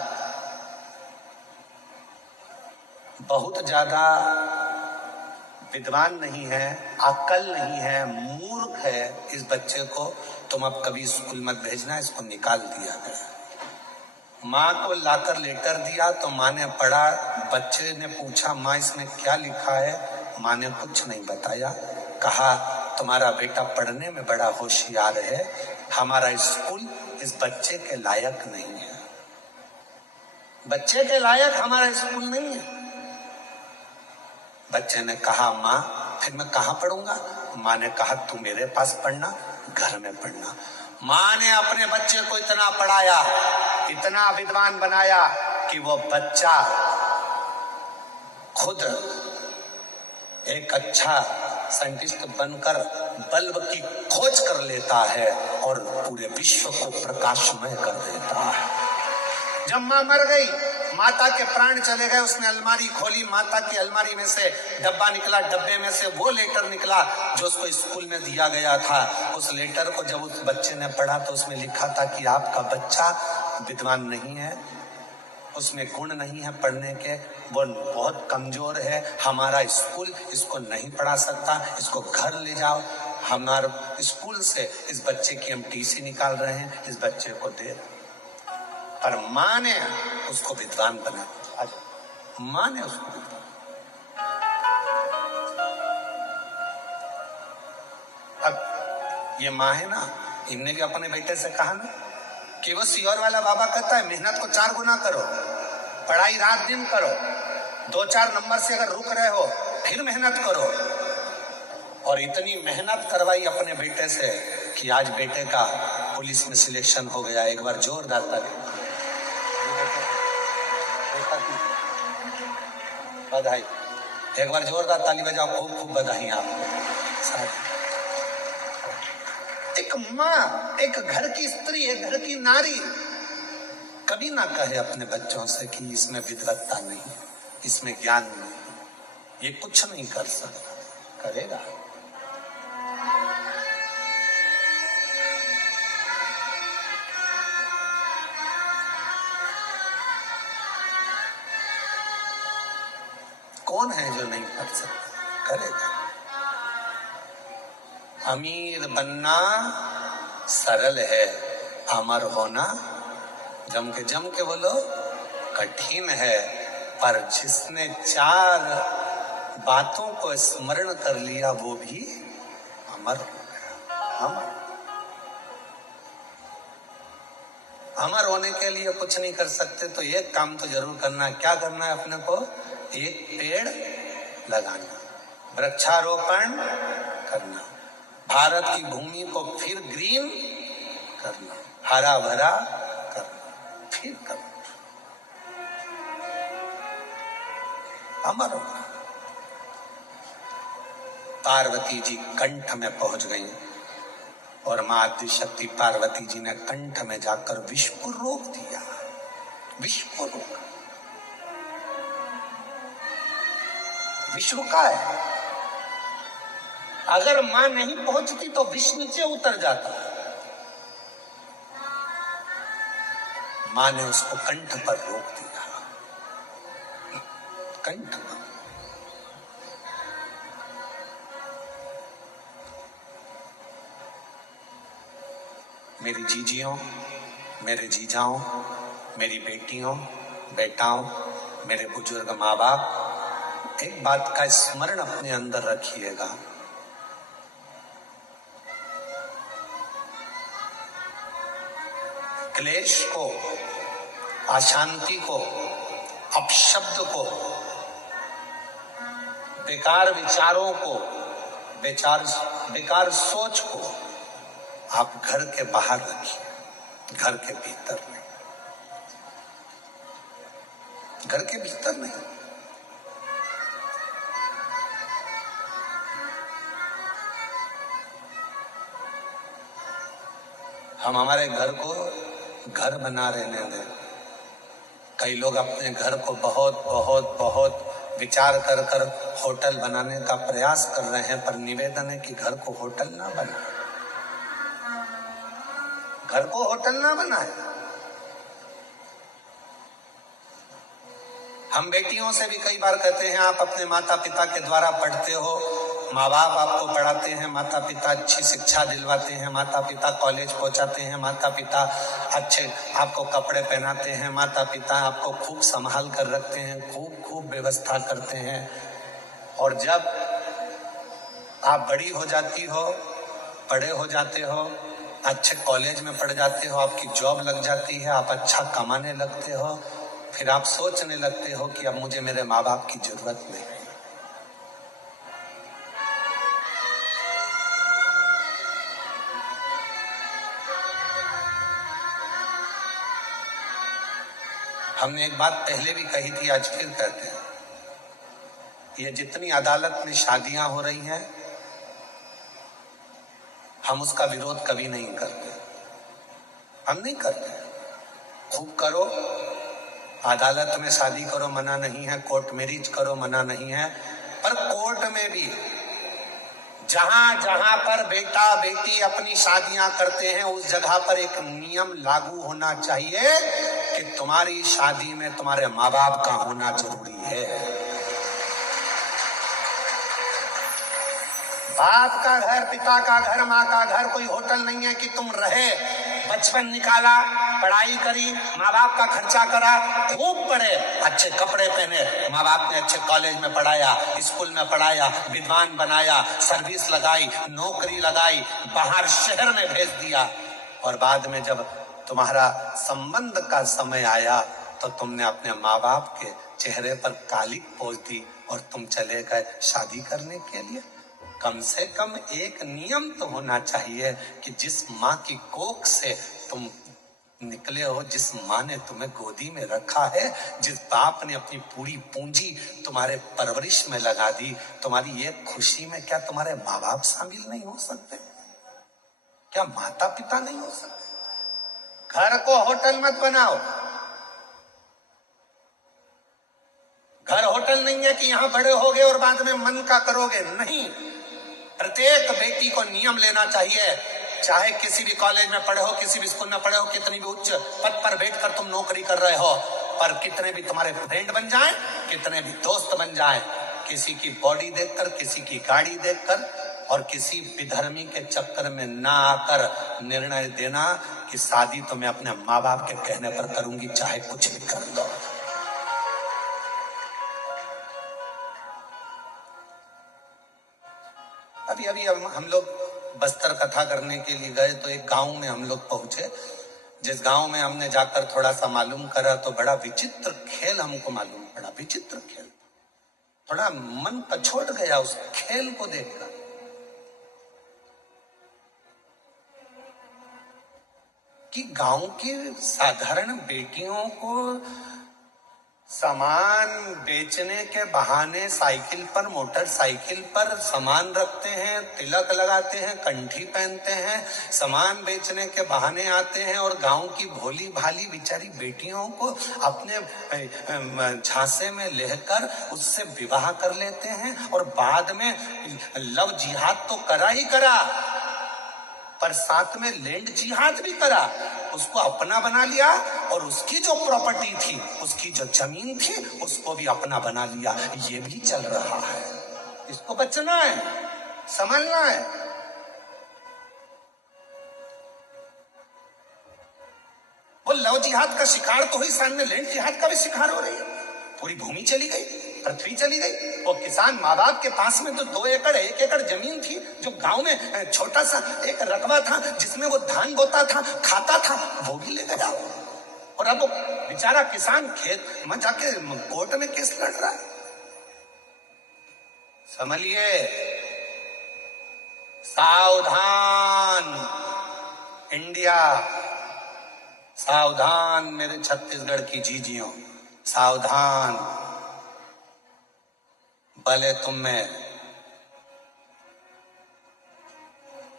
बहुत ज्यादा विद्वान नहीं है, अक्ल नहीं है, मूर्ख है, इस बच्चे को तुम अब कभी स्कूल मत भेजना, इसको निकाल दिया गया। माँ को लाकर लेटर दिया तो माँ ने पढ़ा, बच्चे ने पूछा माँ इसमें क्या लिखा है, माँ ने कुछ नहीं बताया, कहा तुम्हारा बेटा पढ़ने में बड़ा होशियार है, हमारा स्कूल इस बच्चे के लायक नहीं है, बच्चे के लायक हमारा स्कूल नहीं है। बच्चे ने कहा माँ फिर मैं कहाँ पढ़ूंगा? माँ ने कहा तू मेरे पास पढ़ना, घर में पढ़ना। माँ ने अपने बच्चे को इतना पढ़ाया, इतना विद्वान बनाया कि वो बच्चा खुद एक अच्छा साइंटिस्ट बनकर बल्ब की खोज कर लेता है और पूरे विश्व को प्रकाशमय कर देता है। जब माँ मर गई, माता के प्राण चले गए, उसने अलमारी खोली, माता की अलमारी में से डब्बा निकला, डब्बे में से वो लेटर निकला जो उसको स्कूल में दिया गया था। उस लेटर को जब उस बच्चे ने पढ़ा तो उसमें लिखा था कि आपका बच्चा विद्वान नहीं है, उसमें गुण नहीं है पढ़ने के, वो बहुत कमजोर है, हमारा स्कूल इसको नहीं पढ़ा सकता, इसको घर ले जाओ, हमारे स्कूल से इस बच्चे की हम टीसी निकाल रहे हैं, इस बच्चे को दे। पर माँ ने उसको विद्वान बना दिया। माँ ने उसको विद्वान। अब ये माँ है ना, इनने भी अपने बेटे से कहा ना कि वो सियोर वाला बाबा कहता है मेहनत को 4 गुना करो, पढ़ाई रात दिन करो, 2-4 नंबर से अगर रुक रहे हो फिर मेहनत करो। और इतनी मेहनत करवाई अपने बेटे से कि आज बेटे का पुलिस में सिलेक्शन हो गया। एक बार जोरदार ताली, बधाई, एक बार जोरदार ताली बजाओ, खूब खूब बधाई आपको। एक माँ, एक घर की स्त्री, एक घर की नारी कभी ना कहे अपने बच्चों से कि इसमें विद्वत्ता नहीं, इसमें ज्ञान नहीं, ये कुछ नहीं कर सकता। करेगा? कौन है जो नहीं कर सकता? करेगा। अमीर बनना सरल है, अमर होना जम के बोलो कठिन है। पर जिसने 4 बातों को स्मरण कर लिया वो भी अमर हो गया। अमर होने के लिए कुछ नहीं कर सकते तो एक काम तो जरूर करना है। क्या करना है? अपने को एक पेड़ लगाना, वृक्षारोपण करना, भारत की भूमि को फिर ग्रीन करना, हरा भरा करना, फिर करना, अमर होना। पार्वती जी कंठ में पहुंच गई और मां आदिशक्ति पार्वती जी ने कंठ में जाकर विष को रोक दिया। विष को रोका, विष रुका है। अगर मां नहीं पहुंचती तो विष नीचे उतर जाता। मां ने उसको कंठ पर रोक दिया। कंठ पर। मेरी जीजियों, मेरे जीजाओं, मेरी बेटियों, बेटाओं, मेरे बुजुर्ग माँ बाप, एक बात का स्मरण अपने अंदर रखिएगा। क्लेश को, अशांति को, अपशब्द को, बेकार विचारों को, बेकार सोच को आप घर के बाहर रखिए, घर के भीतर नहीं। घर के भीतर नहीं। हम हमारे घर को घर बना रहने दें। कई लोग अपने घर को बहुत बहुत बहुत विचार कर कर होटल बनाने का प्रयास कर रहे हैं, पर निवेदन है कि घर को होटल ना बनाए। घर को होटल ना बनाए। हम बेटियों से भी कई बार कहते हैं आप अपने माता पिता के द्वारा पढ़ते हो, माँ बाप आपको पढ़ाते हैं, माता पिता अच्छी शिक्षा दिलवाते हैं, माता पिता कॉलेज पहुंचाते हैं, माता पिता अच्छे आपको कपड़े पहनाते हैं, माता पिता आपको खूब संभाल कर रखते हैं, खूब व्यवस्था करते हैं। और जब आप बड़ी हो जाती हो, बड़े हो जाते हो, अच्छे कॉलेज में पढ़ जाते हो, आपकी जॉब लग जाती है, आप अच्छा कमाने लगते हो, फिर आप सोचने लगते हो कि अब मुझे मेरे माँ बाप की जरूरत नहीं। हमने एक बात पहले भी कही थी, आज फिर कहते हैं, ये जितनी अदालत में शादियां हो रही हैं, हम उसका विरोध कभी नहीं करते, हम नहीं करते। खूब करो, अदालत में शादी करो, मना नहीं है, कोर्ट मैरिज करो, मना नहीं है, पर कोर्ट में भी जहां जहां पर बेटा बेटी अपनी शादियां करते हैं, उस जगह पर एक नियम लागू होना चाहिए कि तुम्हारी शादी में तुम्हारे माँ बाप का होना जरूरी है। बाप का घर, पिता का घर, माँ का घर कोई होटल नहीं है कि तुम रहे, बचपन निकाला, पढ़ाई करी, माँ बाप का खर्चा करा, खूब पढ़े, अच्छे कपड़े पहने, माँ बाप ने अच्छे कॉलेज में पढ़ाया, स्कूल में पढ़ाया, विद्वान बनाया, सर्विस लगाई, नौकरी लगाई, बाहर शहर में भेज दिया, और बाद में जब तुम्हारा संबंध का समय आया तो तुमने अपने माँ बाप के चेहरे पर कालिक पोंछ दी और तुम चले गए शादी करने के लिए। कम से कम एक नियम तो होना चाहिए कि जिस माँ की कोख से तुम निकले हो, जिस माँ ने तुम्हें गोदी में रखा है, जिस बाप ने अपनी पूरी पूंजी तुम्हारे परवरिश में लगा दी, तुम्हारी ये खुशी में क्या तुम्हारे माँ बाप शामिल नहीं हो सकते? क्या माता पिता नहीं हो सकते? घर को होटल मत बनाओ। घर होटल नहीं है कि यहां बड़े होगे और बाद में मन का करोगे, नहीं। प्रत्येक बेटी को नियम लेना चाहिए, चाहे किसी भी कॉलेज में पढ़े हो, किसी भी स्कूल में पढ़े हो, कितनी भी उच्च पद पर बैठकर तुम नौकरी कर रहे हो, पर कितने भी तुम्हारे फ्रेंड बन जाएं, कितने भी दोस्त बन जाएं, किसी की बॉडी देखकर, किसी की गाड़ी देखकर और किसी विधर्मी के चक्कर में ना आकर निर्णय देना कि शादी तो मैं अपने माँ बाप के कहने पर करूंगी, चाहे कुछ भी कर दो। अभी हम लोग बस्तर कथा करने के लिए गए तो एक गांव में हम लोग पहुंचे। जिस गांव में हमने जाकर थोड़ा सा मालूम करा तो बड़ा विचित्र खेल हमको मालूम पड़ा, विचित्र खेल। थोड़ा मन पछोड़ गया उस खेल को देखकर। कि गांव की साधारण बेटियों को सामान बेचने के बहाने साइकिल पर, मोटरसाइकिल पर सामान रखते हैं, तिलक लगाते हैं, कंठी पहनते हैं, सामान बेचने के बहाने आते हैं और गांव की भोली भाली बेचारी बेटियों को अपने झांसे में लेकर उससे विवाह कर लेते हैं और बाद में लव जिहाद तो करा ही करा, पर साथ में लैंड जिहाद भी करा, उसको अपना बना लिया और उसकी जो प्रॉपर्टी थी, उसकी जो जमीन थी, उसको भी अपना बना लिया। ये भी चल रहा है, इसको बचना है, संभलना है। वो लव जिहाद का शिकार तो हुई, सामने लैंड जिहाद का भी शिकार हो रही है। पूरी भूमि चली गई, पृथ्वी चली गई। वो किसान माँ बाप के पास में तो 2 एकड़ 1 एकड़ जमीन थी, जो गांव में छोटा सा एक रकबा था जिसमें वो धान बोता था, खाता था, वो भी ले गया। और अब वो बेचारा किसान खेत में जाके कोर्ट में केस लड़ रहा है। समझिए, सावधान इंडिया, सावधान मेरे छत्तीसगढ़ की जीजियों, सावधान। भले तुम में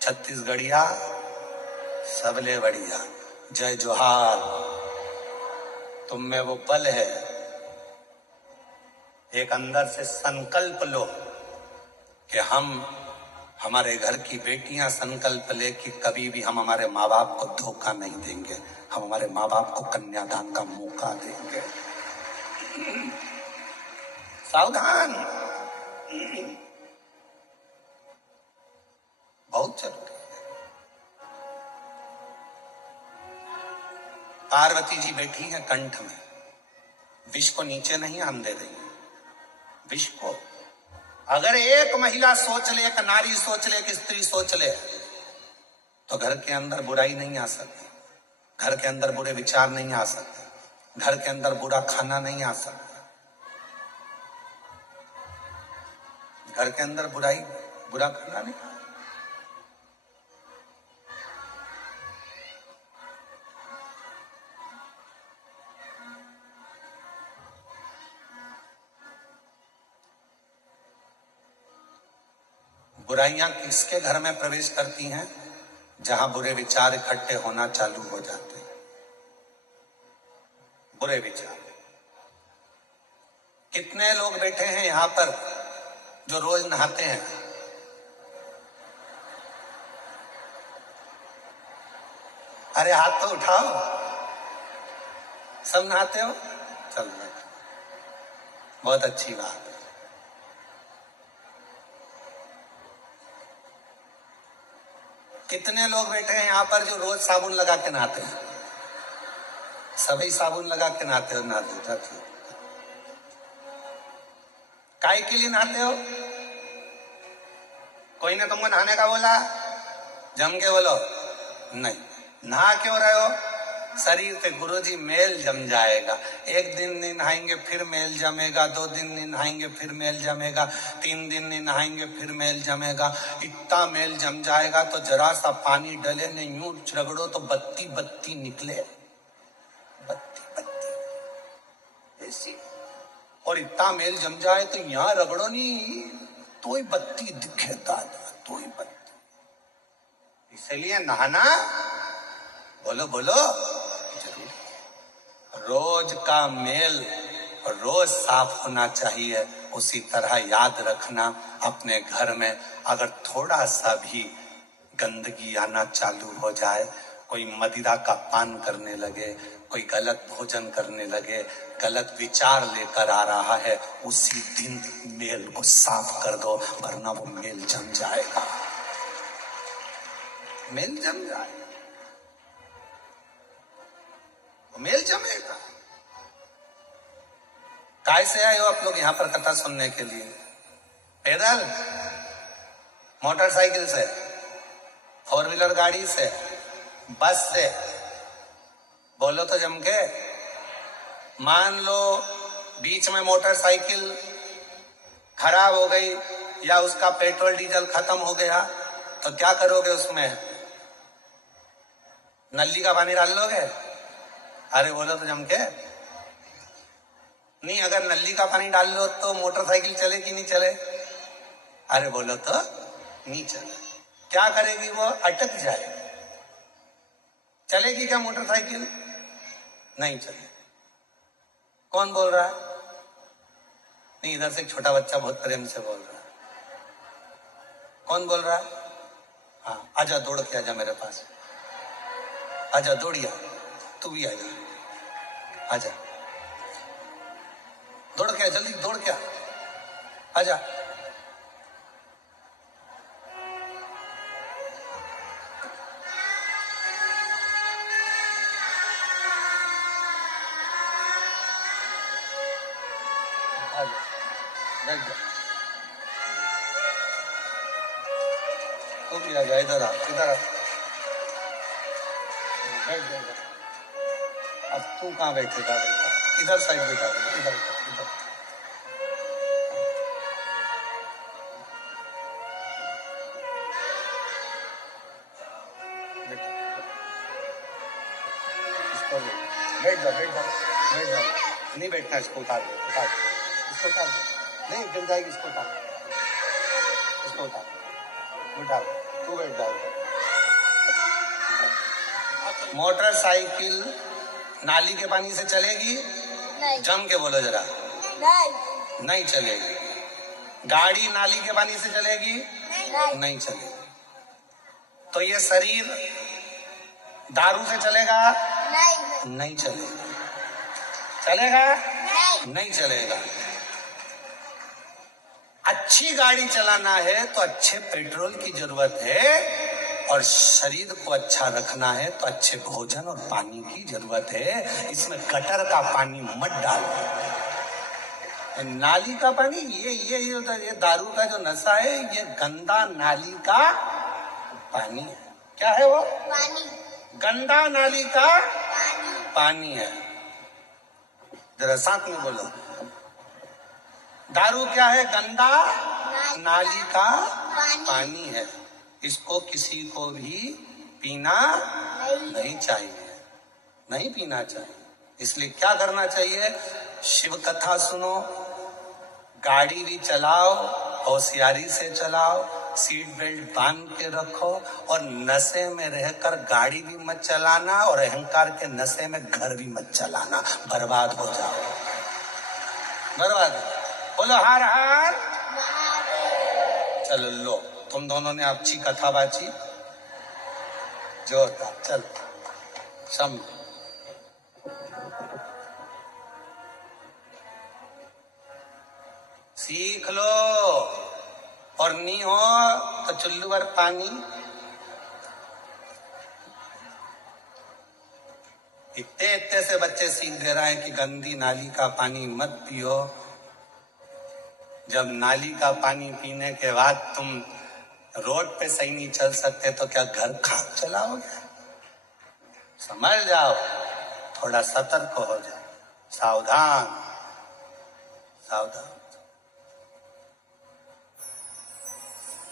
छत्तीसगढ़िया सबले बढ़िया, जय जोहार। तुम में वो बल है, एक अंदर से संकल्प लो कि हम, हमारे घर की बेटियां संकल्प ले कि कभी भी हम हमारे माँ बाप को धोखा नहीं देंगे, हम हमारे माँ बाप को कन्यादान का मौका देंगे। सावधान, बहुत जरूरी है। पार्वती जी बैठी हैं कंठ में, विष को नीचे नहीं आने देंगे, विष को। अगर एक महिला सोच ले, एक नारी सोच ले, एक स्त्री सोच ले, तो घर के अंदर बुराई नहीं आ सकती, घर के अंदर बुरे विचार नहीं आ सकते, घर के अंदर बुरा खाना नहीं आ सकता, घर के अंदर बुरा खाना नहीं। बुराइयां किसके घर में प्रवेश करती हैं? जहां बुरे विचार इकट्ठे होना चालू हो जाते हैं। बुरे विचार। कितने लोग बैठे हैं यहां पर जो रोज नहाते हैं? अरे हाथ तो उठाओ। सब नहाते हो? चल, बहुत अच्छी बात है। कितने लोग बैठे हैं यहाँ पर जो रोज साबुन लगा के नहाते हैं? सभी साबुन लगा के नहाते हो? नहाते हो। काय के लिए नहाते हो? कोई ने तुमको नहाने का बोला? जम के बोलो नहीं। नहा क्यों रहे हो? शरीर से गुरुजी मेल जम जाएगा। एक दिन नहीं नहाएंगे फिर मेल जमेगा, 2 दिन नहीं नहाएंगे फिर मेल जमेगा, 3 दिन नहीं नहाएंगे फिर मेल जमेगा। इतना मेल जम जाएगा तो जरा सा पानी डले ने यूं रगड़ो तो बत्ती बत्ती निकले, बत्ती बत्ती ऐसी। और इतना मेल जम जाए तो यहाँ रगड़ो नहीं तो ही बत्ती दिखे दादा, तो ही बत्ती। इसलिए नहाना बोलो बोलो जरूरी। रोज का मेल रोज साफ होना चाहिए। उसी तरह याद रखना, अपने घर में अगर थोड़ा सा भी गंदगी आना चालू हो जाए, कोई मदिरा का पान करने लगे, कोई गलत भोजन करने लगे, गलत विचार लेकर आ रहा है, उसी दिन मेल को साफ कर दो, वरना वो मेल जम जाएगा। मेल जम जाएगा, मेल जमेगा। काय से आए हो आप लोग यहाँ पर कथा सुनने के लिए? पैदल, मोटरसाइकिल से, 4 व्हीलर गाड़ी से, बस से? बोलो तो जम के। मान लो बीच में मोटरसाइकिल खराब हो गई या उसका पेट्रोल डीजल खत्म हो गया तो क्या करोगे? उसमें नली का पानी डाल लोगे? अरे बोलो तो जम के। नहीं, अगर नली का पानी डाल लो तो मोटरसाइकिल चले कि नहीं चले? अरे बोलो तो नहीं चले। क्या करेगी वो? अटक जाए। चलेगी क्या मोटरसाइकिल? नहीं चले। कौन बोल रहा है? नहीं, इधर से एक छोटा बच्चा बहुत प्रेम से बोल रहा है। कौन बोल रहा है? हाँ, आजा, दौड़ के आजा मेरे पास। आजा, दौड़िया, तू भी आजा, आजा, दौड़ के, जल्दी दौड़ के आजा। बैठ जा, तू भी आजा, इधर आ, इधर आ, बैठ जा। अब तू कहाँ बैठेगा? इधर साइड बैठा, इधर इधर। बैठ जा, बैठ जा, बैठ जा। नहीं बैठना, इसको उतार दो, उतार दो, इसको उतार दो। नहीं गिर जाएगी, इसको उतार, इसको उतार, उठा, तू बैठ जाओ। मोटरसाइकिल नाली के पानी से चलेगी? नहीं। जम के बोलो जरा। नहीं, नहीं चलेगी। गाड़ी नाली के पानी से चलेगी? नहीं, नहीं चलेगी। तो ये शरीर दारू से चलेगा? नहीं, नहीं चलेगा। चलेगा? नहीं, नहीं चलेगा। अच्छी गाड़ी चलाना है तो अच्छे पेट्रोल की जरूरत है, और शरीर को अच्छा रखना है तो अच्छे भोजन और पानी की जरूरत है। इसमें गटर का पानी मत डालो, नाली का पानी। ये दारू का जो नशा है, ये गंदा नाली का पानी है। क्या है वो? पानी। गंदा नाली का पानी है। जरा साथ में बोलो। दारू क्या है? गंदा नाली का पानी है। इसको किसी को भी पीना नहीं चाहिए, नहीं पीना चाहिए। इसलिए क्या करना चाहिए? शिव कथा सुनो, गाड़ी भी चलाओ होशियारी से चलाओ, सीट बेल्ट बांध के रखो और नशे में रहकर गाड़ी भी मत चलाना और अहंकार के नशे में घर भी मत चलाना, बर्बाद हो जाओ, बर्बाद। बोलो हार हार। चलो लो, तुम दोनों ने अच्छी कथा बाची, जोरदार। चलो सम सीख लो, और नहीं हो तो चुल्लू भर पानी। इतने इतने से बच्चे सीख दे रहे हैं कि गंदी नाली का पानी मत पियो। जब नाली का पानी पीने के बाद तुम रोड पे सही नहीं चल सकते तो क्या घर खाक चलाओगे? समझ जाओ, थोड़ा सतर्क हो जाओ, सावधान सावधान।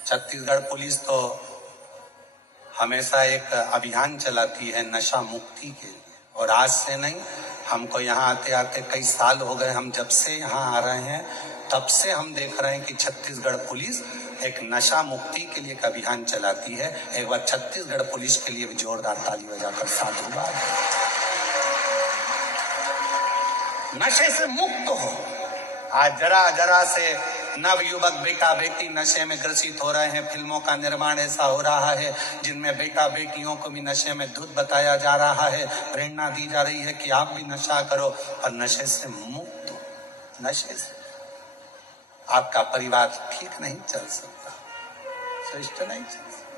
छत्तीसगढ़ पुलिस तो हमेशा एक अभियान चलाती है नशा मुक्ति के लिए, और आज से नहीं, हमको यहाँ आते आते कई साल हो गए। हम जब से यहाँ आ रहे हैं तब से हम देख रहे हैं कि छत्तीसगढ़ पुलिस एक नशा मुक्ति के लिए एक अभियान चलाती है। एक बार छत्तीसगढ़ पुलिस के लिए भी जोरदार ताली बजाकर साधुवाद। नशे से मुक्त हो। आज जरा जरा से नव युवक बेटा बेटी नशे में ग्रसित हो रहे हैं। फिल्मों का निर्माण ऐसा हो रहा है जिनमें बेटा बेटियों को भी नशे में धुत बताया जा रहा है, प्रेरणा दी जा रही है कि आप भी नशा करो, पर नशे से मुक्त हो। नशे से आपका परिवार ठीक नहीं चल सकता, श्रेष्ठ नहीं चल सकता।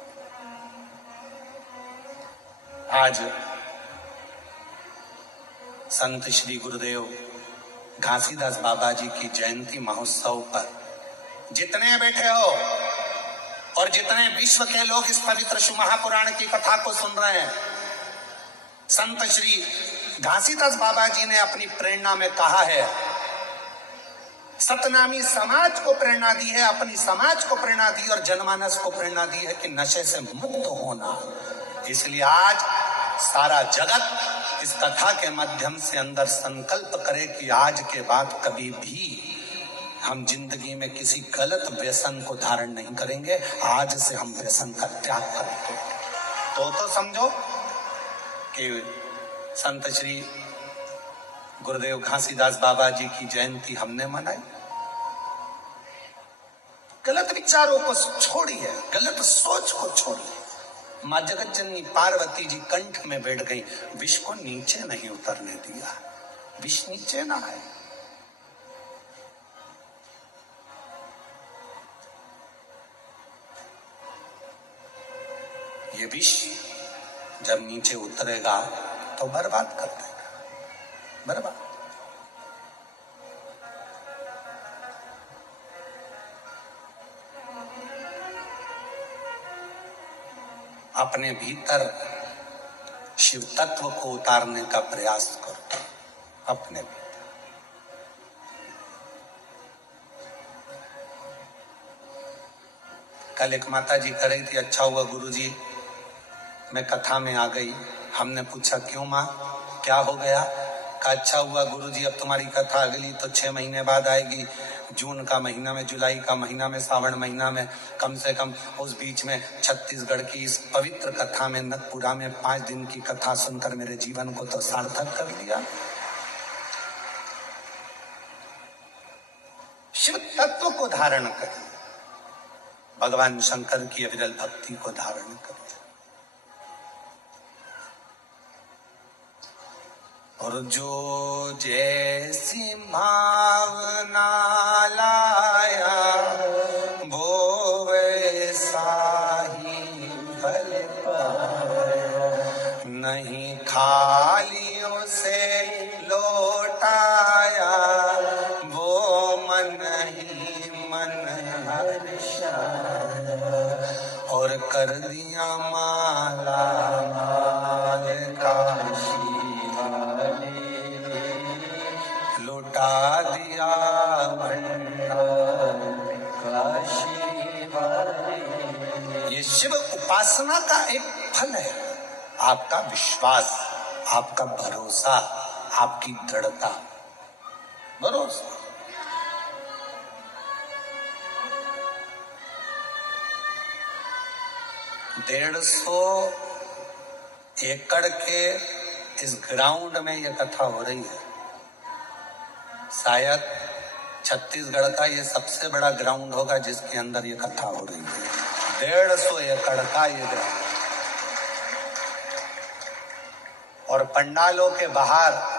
आज संत श्री गुरुदेव घासीदास बाबा जी की जयंती महोत्सव पर जितने बैठे हो और जितने विश्व के लोग इस पवित्र शिव महापुराण की कथा को सुन रहे हैं, संत श्री घासीदास बाबा जी ने अपनी प्रेरणा में कहा है, सतनामी समाज को प्रेरणा दी है, अपनी समाज को प्रेरणा दी और जनमानस को प्रेरणा दी है कि नशे से मुक्त होना। इसलिए आज सारा जगत इस कथा के माध्यम से अंदर संकल्प करे कि आज के बाद कभी भी हम जिंदगी में किसी गलत व्यसन को धारण नहीं करेंगे। आज से हम व्यसन का त्याग करेंगे। तो समझो कि संत श्री गुरुदेव घासीदास बाबा जी की जयंती हमने मनाई। गलत विचारों को छोड़िए, गलत सोच को छोड़िए। मां जगत जननी पार्वती जी कंठ में बैठ गई, विष को नीचे नहीं उतरने दिया। विष नीचे ना आए। ये विष जब नीचे उतरेगा तो बर्बाद कर देगा, बर्बाद। अपने भीतर शिव तत्व को उतारने का प्रयास करो, अपने भीतर। कल एक माता जी कह रही थी, अच्छा हुआ गुरुजी मैं कथा में आ गई। हमने पूछा क्यों माँ, क्या हो गया? कहा अच्छा हुआ गुरुजी, अब तुम्हारी कथा अगली तो 6 महीने बाद आएगी। जून का महीना में, जुलाई का महीना में, सावन महीना में, कम से कम उस बीच में छत्तीसगढ़ की इस पवित्र कथा में नगपुरा में 5 दिन की कथा सुनकर मेरे जीवन को तो सार्थक कर दिया। शिव तत्व को धारण कर, भगवान शंकर की अविरल भक्ति को धारण कर, और जो जैसी भावना लाया वो वैसा ही फल पाया। नहीं खालियों से लौटाया वो मन ही मन हर्षाया। और कर दिया माला माल काशी, लुटा दिया काशी। ये शिव उपासना का एक फल है। आपका विश्वास, आपका भरोसा, आपकी दृढ़ता, भरोसा। 150 एकड़ के इस ग्राउंड में ये कथा हो रही है। शायद छत्तीसगढ़ का ये सबसे बड़ा ग्राउंड होगा जिसके अंदर ये कथा हो रही है। 150 एकड़ का ये ग्राउंड, और पंडालों के बाहर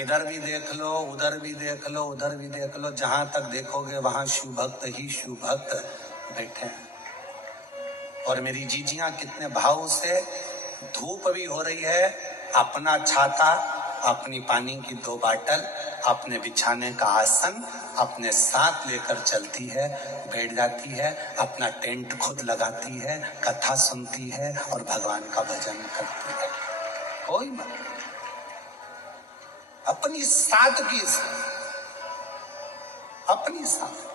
इधर भी देख लो, उधर भी देख लो, उधर भी देख लो, जहां तक देखोगे वहां शिव भक्त ही शिव भक्त बैठे हैं। और मेरी जीजियां कितने भाव से, धूप भी हो रही है, अपना छाता, अपनी पानी की 2 बाटल, अपने बिछाने का आसन अपने साथ लेकर चलती है, बैठ जाती है, अपना टेंट खुद लगाती है, कथा सुनती है और भगवान का भजन करती है। कोई मत, अपनी सादगी से, अपनी सादगी।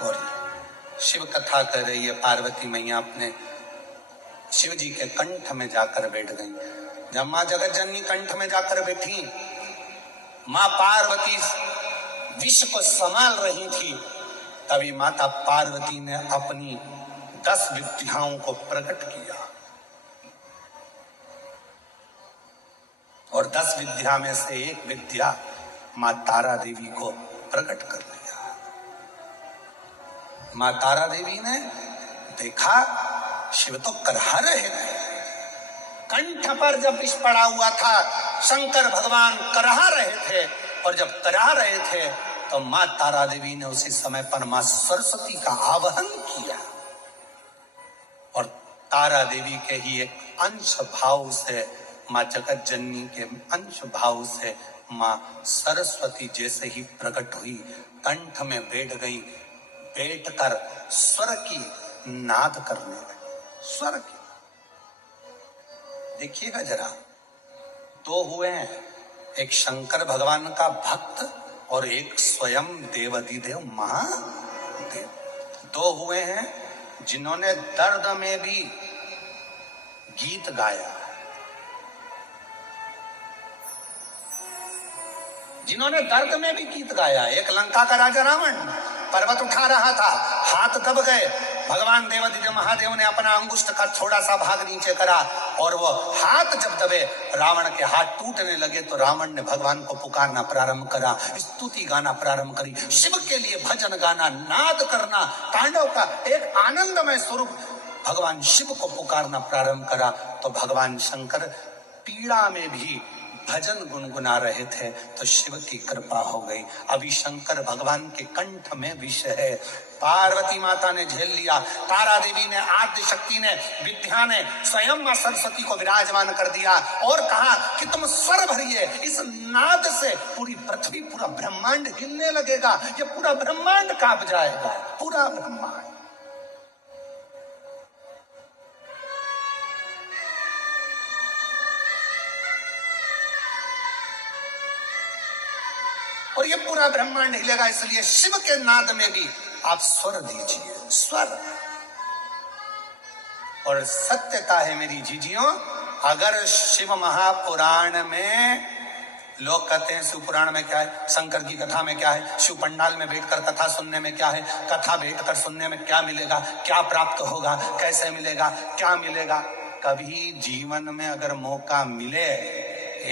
और शिव कथा कर रही है पार्वती मैया अपने शिव जी के कंठ में जाकर बैठ गई। जब मां जगत जननी कंठ में जाकर बैठी, मां पार्वती विश्व को संभाल रही थी, तभी माता पार्वती ने अपनी 10 विद्याओं को प्रकट किया। और 10 विद्या में से एक विद्या मां तारा देवी को प्रकट कर लिया। मां तारा देवी ने देखा शिव तो करहा रहे थे, कंठ पर जब विष पड़ा हुआ था, शंकर भगवान करहा रहे थे, और जब करा रहे थे तो मां तारा देवी ने उसी समय पर मां सरस्वती का आवाहन किया, और तारा देवी के ही एक अंश भाव से, मां जगत जननी के अंश भाव से मां सरस्वती जैसे ही प्रकट हुई, कंठ में बैठ गई, बैठकर स्वर की नाद करने लगी। स्वर की देखिएगा जरा, 2 हुए हैं, एक शंकर भगवान का भक्त और एक स्वयं देवाधिदेव महादेव। 2 हुए हैं जिन्होंने दर्द में भी गीत गाया, जिन्होंने दर्द में भी गीत गाया। एक लंका का राजा रावण पर्वत उठा रहा था, हाथ दब गए, भगवान देवाधिदेव महादेव ने अपना अंगुष्ठ का थोड़ा सा भाग नीचे करा, और वो हाथ जब दबे, रावण के हाथ टूटने लगे, तो रावण ने भगवान को पुकारना प्रारंभ करा, स्तुति गाना प्रारंभ करी, शिव के लिए भजन गाना, नाद करना, तांडव का एक आनंदमय स्वरूप भगवान शिव को पुकारना प्रारंभ करा। तो भगवान शंकर पीड़ा में भी भजन गुनगुना रहे थे, तो शिव की कृपा हो गई। अभी शंकर भगवान के कंठ में विष है, पार्वती माता ने झेल लिया, तारा देवी ने, आद्य शक्ति ने, विद्या ने स्वयं मां सरस्वती को विराजमान कर दिया, और कहा कि तुम स्वर भरिए, इस नाद से पूरी पृथ्वी, पूरा ब्रह्मांड हिलने लगेगा, ये पूरा ब्रह्मांड कांप जाएगा, पूरा ब्रह्मांड। और ये पूरा ब्रह्मांड हिलेगा, इसलिए शिव के नाद में भी आप स्वर दीजिए, स्वर। और सत्यता है मेरी जीजियों, अगर शिव महापुराण में लोग कहते हैं शिव पुराण में क्या है, शंकर की कथा में क्या है, शिव पंडाल में बैठकर कथा सुनने में क्या है, कथा बैठकर सुनने में क्या मिलेगा, क्या प्राप्त होगा, कैसे मिलेगा, क्या मिलेगा। कभी जीवन में अगर मौका मिले,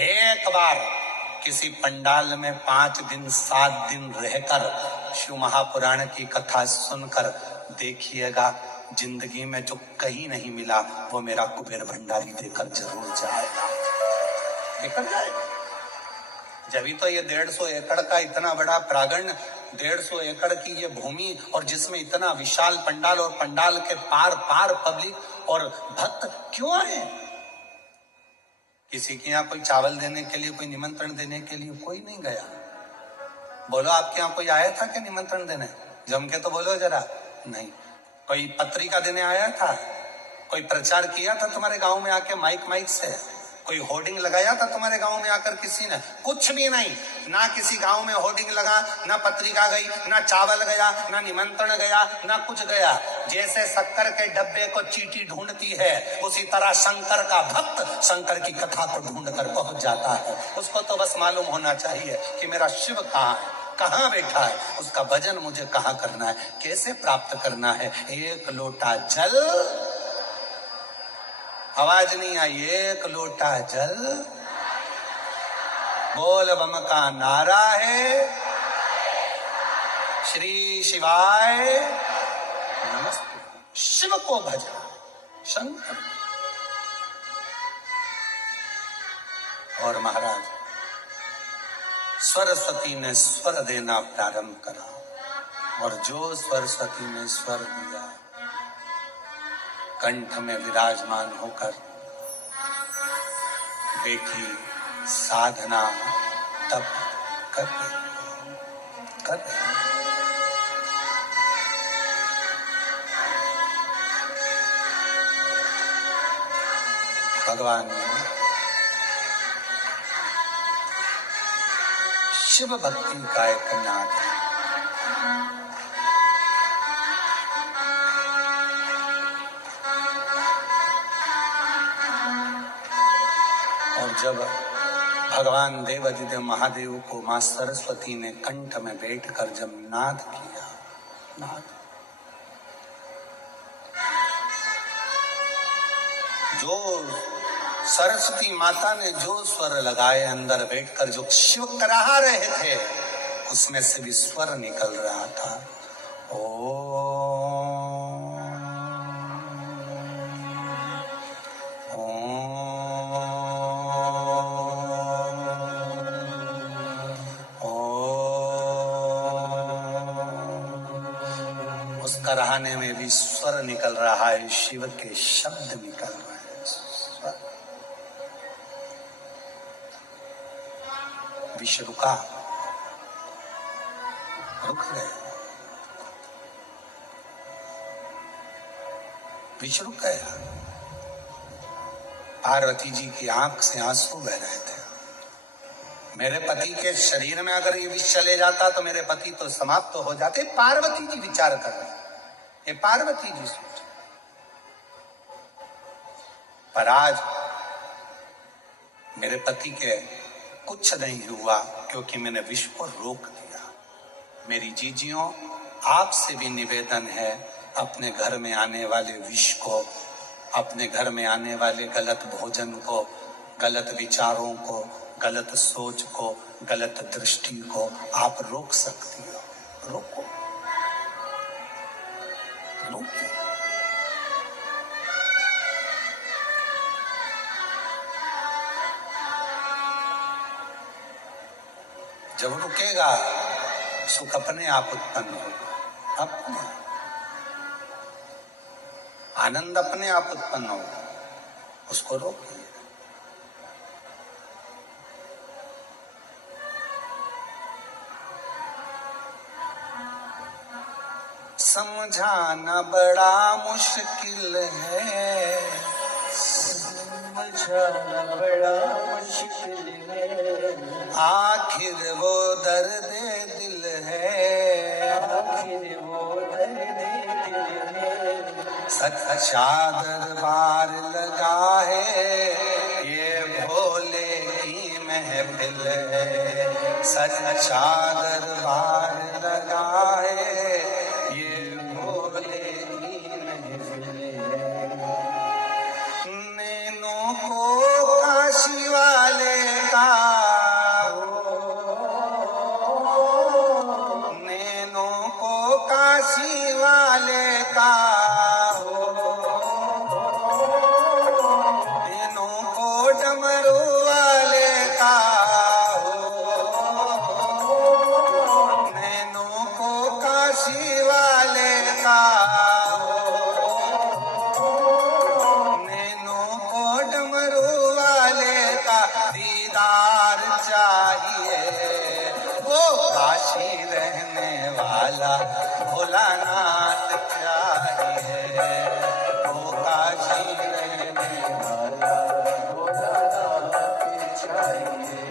एक बार किसी पंडाल में 5 दिन 7 दिन रहकर शिव महापुराण की कथा सुनकर देखिएगा, जिंदगी में जो कहीं नहीं मिला वो मेरा कुबेर भंडारी देकर जरूर जाएगा, देकर जाएगा। जब तो ये 150 एकड़ का इतना बड़ा प्रांगण, 150 एकड़ की ये भूमि, और जिसमें इतना विशाल पंडाल, और पंडाल के पार पार पब्लिक और भक्त क्यों आए। किसी के यहाँ कोई चावल देने के लिए, कोई निमंत्रण देने के लिए कोई नहीं गया। बोलो आपके यहाँ कोई आया था क्या निमंत्रण देने? जम के तो बोलो जरा। नहीं। कोई पत्रिका देने आया था? कोई प्रचार किया था तुम्हारे गांव में आके माइक से? कोई होर्डिंग लगाया था तुम्हारे गांव में आकर किसी ने? कुछ भी नहीं। ना किसी गांव में होर्डिंग लगा, ना पत्रिका गई, ना चावल गया, ना निमंत्रण गया, ना कुछ गया। जैसे शक्कर के डब्बे को चींटी ढूंढती है, उसी तरह शंकर का भक्त शंकर की कथा को ढूंढ कर पहुंच जाता है। उसको तो बस मालूम होना चाहिए कि मेरा शिव कहाँ है, कहाँ बैठा है, उसका भजन मुझे कहाँ करना है, कैसे प्राप्त करना है। एक लोटा जल, आवाज नहीं आई, एक लोटा जल, बोल बम का नारा है, श्री शिवाय नमस्ते। शिव को भजा, शंकर। और महाराज सरस्वती ने स्वर देना प्रारंभ करा, और जो सरस्वती ने स्वर दिया, कंठ में विराजमान होकर बेटी साधना तप कर रही। भगवान ने शिव भक्ति का एक नाद है। और जब भगवान देवाधिदेव महादेव को मां सरस्वती ने कंठ में बैठकर जब नाद किया, नाद, जो सरस्वती माता ने जो स्वर लगाए अंदर बैठकर, जो शिव कराह रहे थे, उसमें से भी स्वर निकल रहा था। उस कराहने में भी स्वर निकल रहा है, शिव के शब्द निकल रहे हैं, स्वर। विश्व रुका, रुक गए, विश्व रुक गया। पार्वती जी की आंख से आंसू बह रहे थे। मेरे पति के शरीर में अगर ये विष चले जाता तो मेरे पति तो समाप्त हो जाते। पार्वती जी विचार कर रहे, ये पार्वती जी सोच। पर आज मेरे पति के कुछ नहीं हुआ, क्योंकि मैंने विष को रोक दिया। मेरी जीजियों, आपसे भी निवेदन है, अपने घर में आने वाले विष को, अपने घर में आने वाले गलत भोजन को, गलत विचारों को, गलत सोच को, गलत दृष्टि को आप रोक सकती हो। रोको, रोकिए। जब रुकेगा, सुख अपने आप उत्पन्न होगा, अपने आनंद अपने आप उत्पन्न होगा। उसको रोकिए। समझाना बड़ा मुश्किल है, समझाना बड़ा मुश्किल है, आखिर वो दर्द दिल है, आखिर वो दर्द दिल है। सच्चा दरबार लगा है, ये भोले की महफिल है। सच्चा दरबार लगा है, ये भोले की महफिल है। नैनों को काशी वाले का, नैनों को काशी वाले का, नैनों को डमरू वाले का, नैनों को काशी वाले का, नैनों को डमरू वाले का दीदार चाहिए। वो काशी रहने वाला भोलानाथ चाहिए, वो काशी रहने वाला भोलानाथ चाहिए,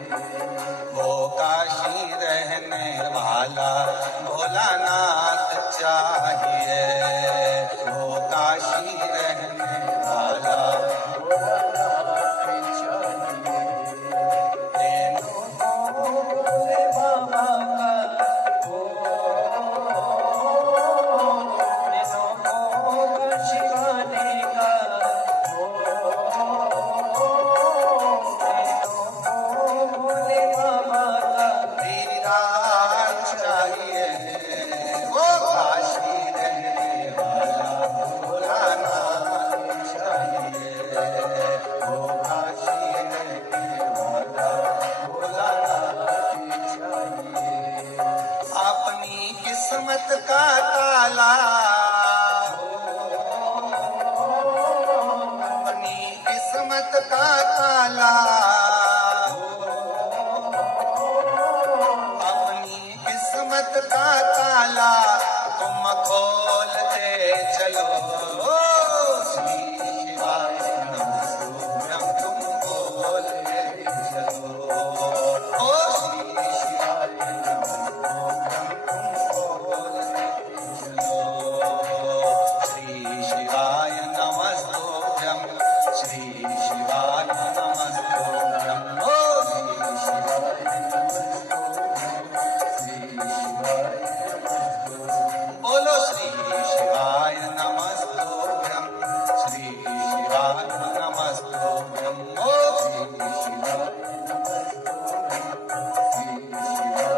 वो काशी रहने वाला भोलानाथ चाहिए, किस्मत का ताला, अपनी किस्मत का ताला, अपनी किस्मत का ताला तुम खोलते चलो। श्री शिवाय नमस्तुभ्यं तुम खोलते चलो। ओ श्री शिवाय नमस्तुभ्यं तुम खोलते चलो। श्री शिवाय नमस्तुभ्यं, श्री शिवाय नमस्तुभ्यं। ओ श्री शिवाय बोलो श्री शिवाय नमस्तुभ्यं, श्री शिवाय नमस्तुभ्यं। ओ श्री शिवाय नमस्तुभ्यं, श्री शिवाय।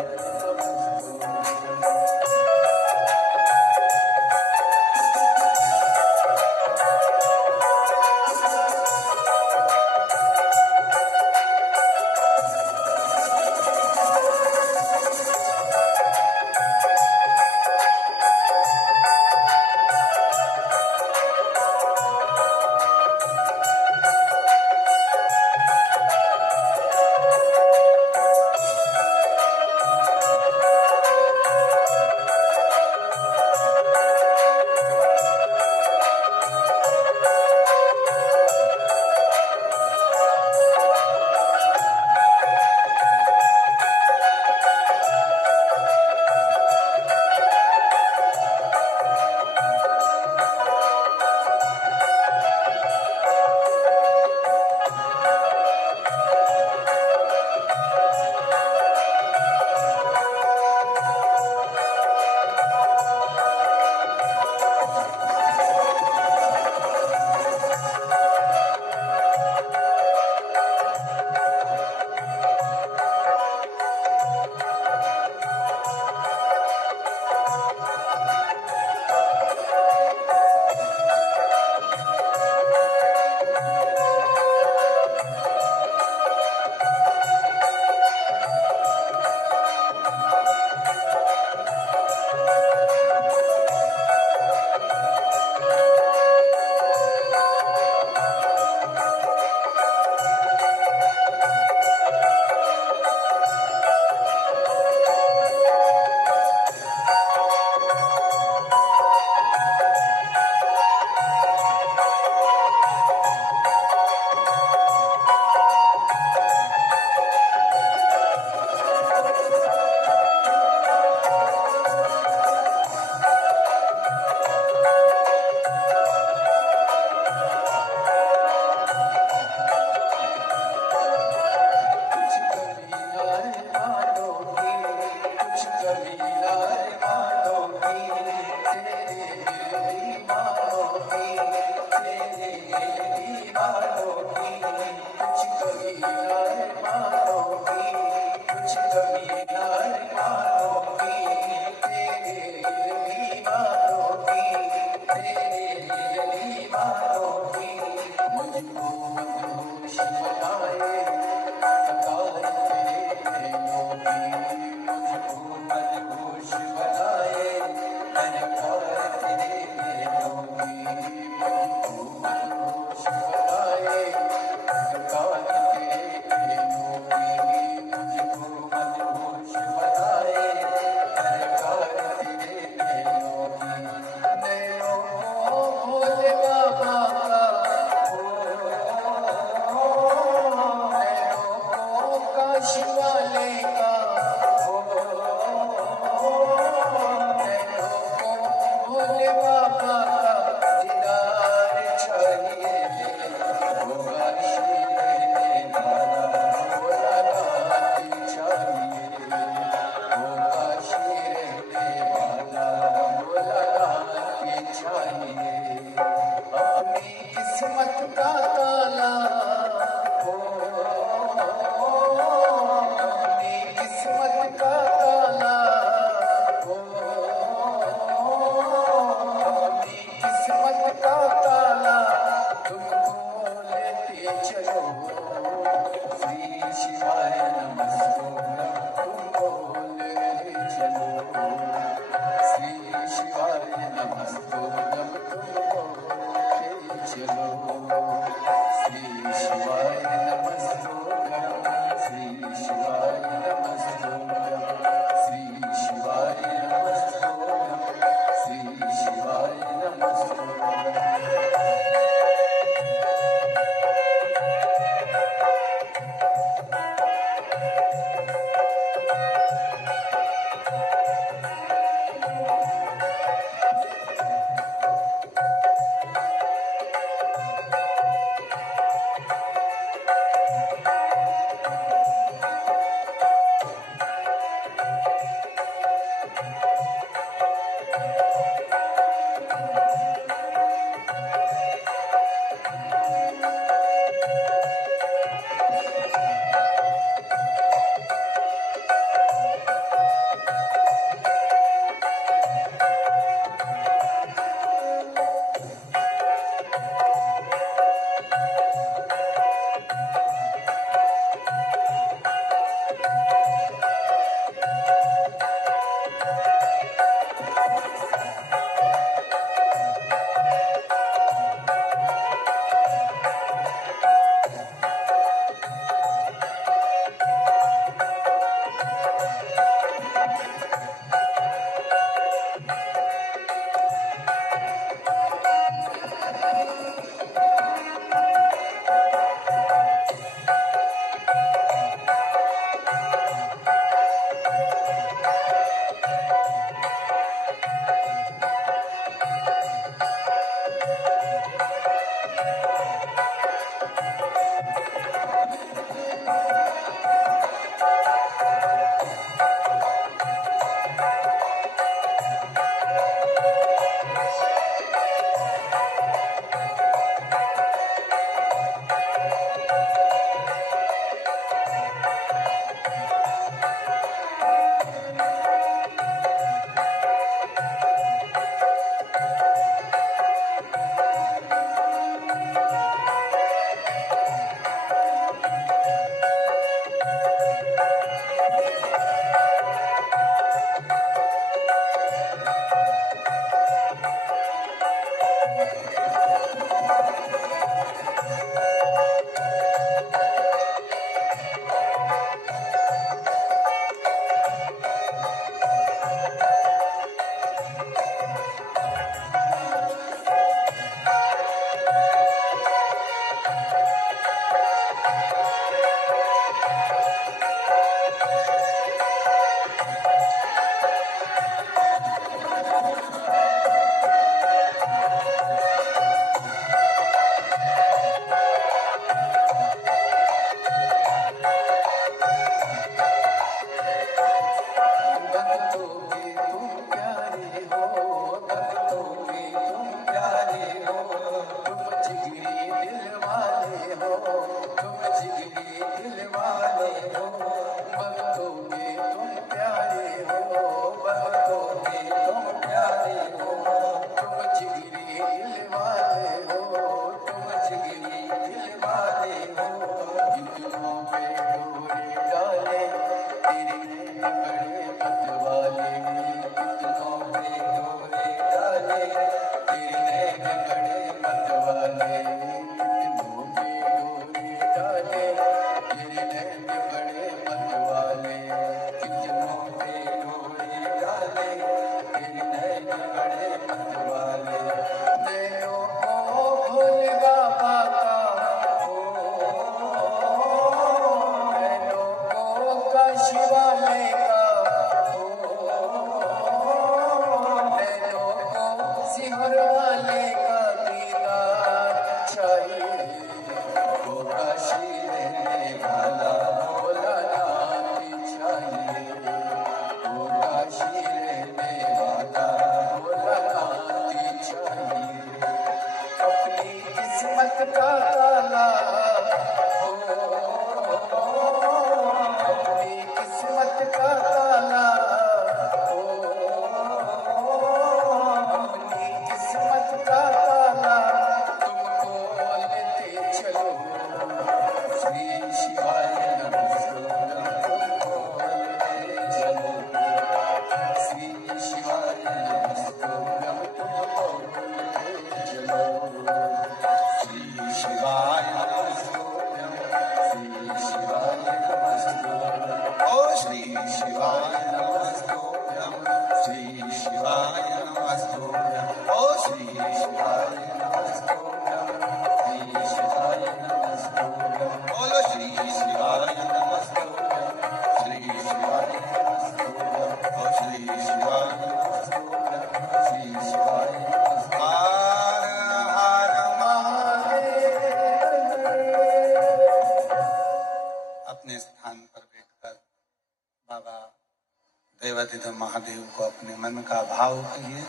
देवाधिदेव महादेव को अपने मन का भाव कहिए,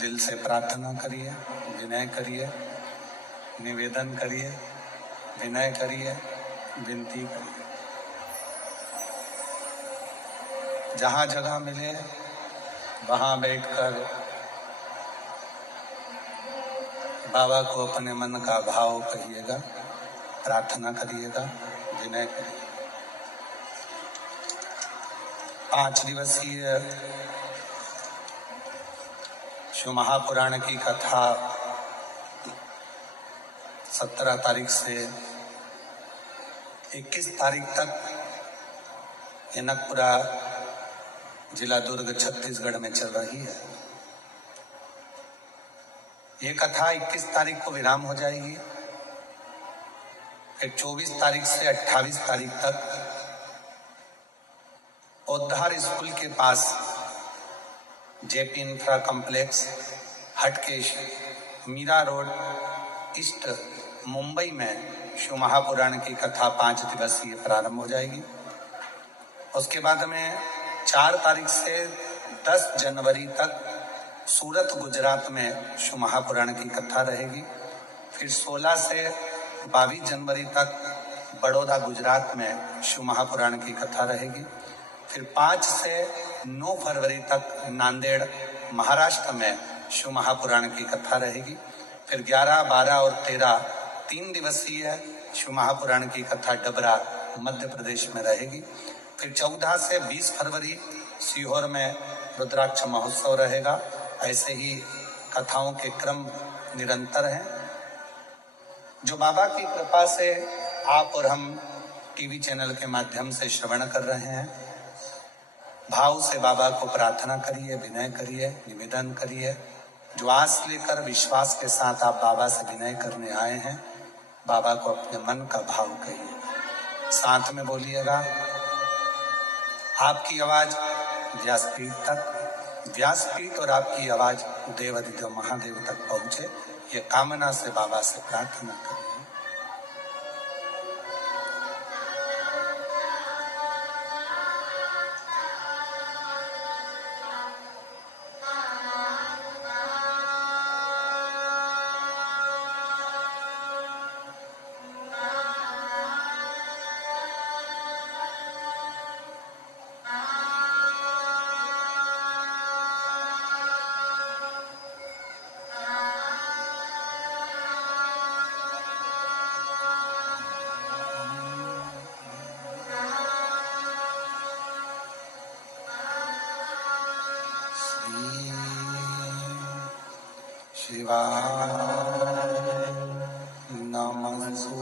दिल से प्रार्थना करिए, विनय करिए, निवेदन करिए, विनय करिए, विनती करिए। जहां जगह मिले वहां बैठकर बाबा को अपने मन का भाव कहिएगा, प्रार्थना करिएगा, विनय करिए। 5 दिवसीय शिव महापुराण की कथा 17 तारीख से 21 तारीख तक जनकपुरा जिला दुर्ग छत्तीसगढ़ में चल रही है। ये कथा 21 तारीख को विराम हो जाएगी। फिर 24 तारीख से 28 तारीख तक उद्धार स्कूल के पास JP infra complex, Hatkesh, Mira road, east Mumbai में शिव महापुराण की कथा 5 दिवसीय प्रारंभ हो जाएगी। उसके बाद में 4 तारीख से 10 जनवरी तक सूरत गुजरात में शिव महापुराण की कथा रहेगी। फिर 16 से 22 जनवरी तक बड़ौदा गुजरात में शिव महापुराण की कथा रहेगी। फिर 5 से 9 फरवरी तक नांदेड़ महाराष्ट्र में शिव महापुराण की कथा रहेगी। फिर 11, 12 और 13 3 दिवसीय शिव महापुराण की कथा डबरा मध्य प्रदेश में रहेगी। फिर 14 से 20 फरवरी सीहोर में रुद्राक्ष महोत्सव रहेगा। ऐसे ही कथाओं के क्रम निरंतर हैं, जो बाबा की कृपा से आप और हम टीवी चैनल के माध्यम से श्रवण कर रहे हैं। भाव से बाबा को प्रार्थना करिए, विनय करिए, निवेदन करिए। जो आस लेकर विश्वास के साथ आप बाबा से विनय करने आए हैं, बाबा को अपने मन का भाव कहिए, साथ में बोलिएगा। आपकी आवाज व्यासपीठ तक, व्यासपीठ और आपकी आवाज देवादिदेव महादेव तक पहुंचे, ये कामना से बाबा से प्रार्थना करिए। शिवाय नमस्तु।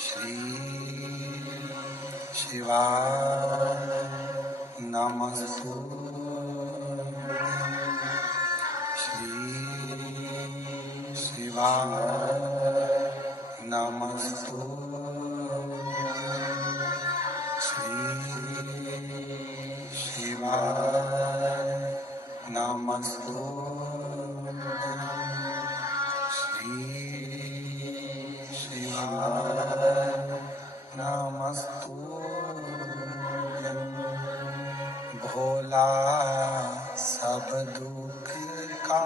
श्री शिवाय नमस्तु। श्री शिवाय नमस्तु। श्री शिवाय नमस्तु। श्री शिवाय नमस्तु। भोला सब दुख का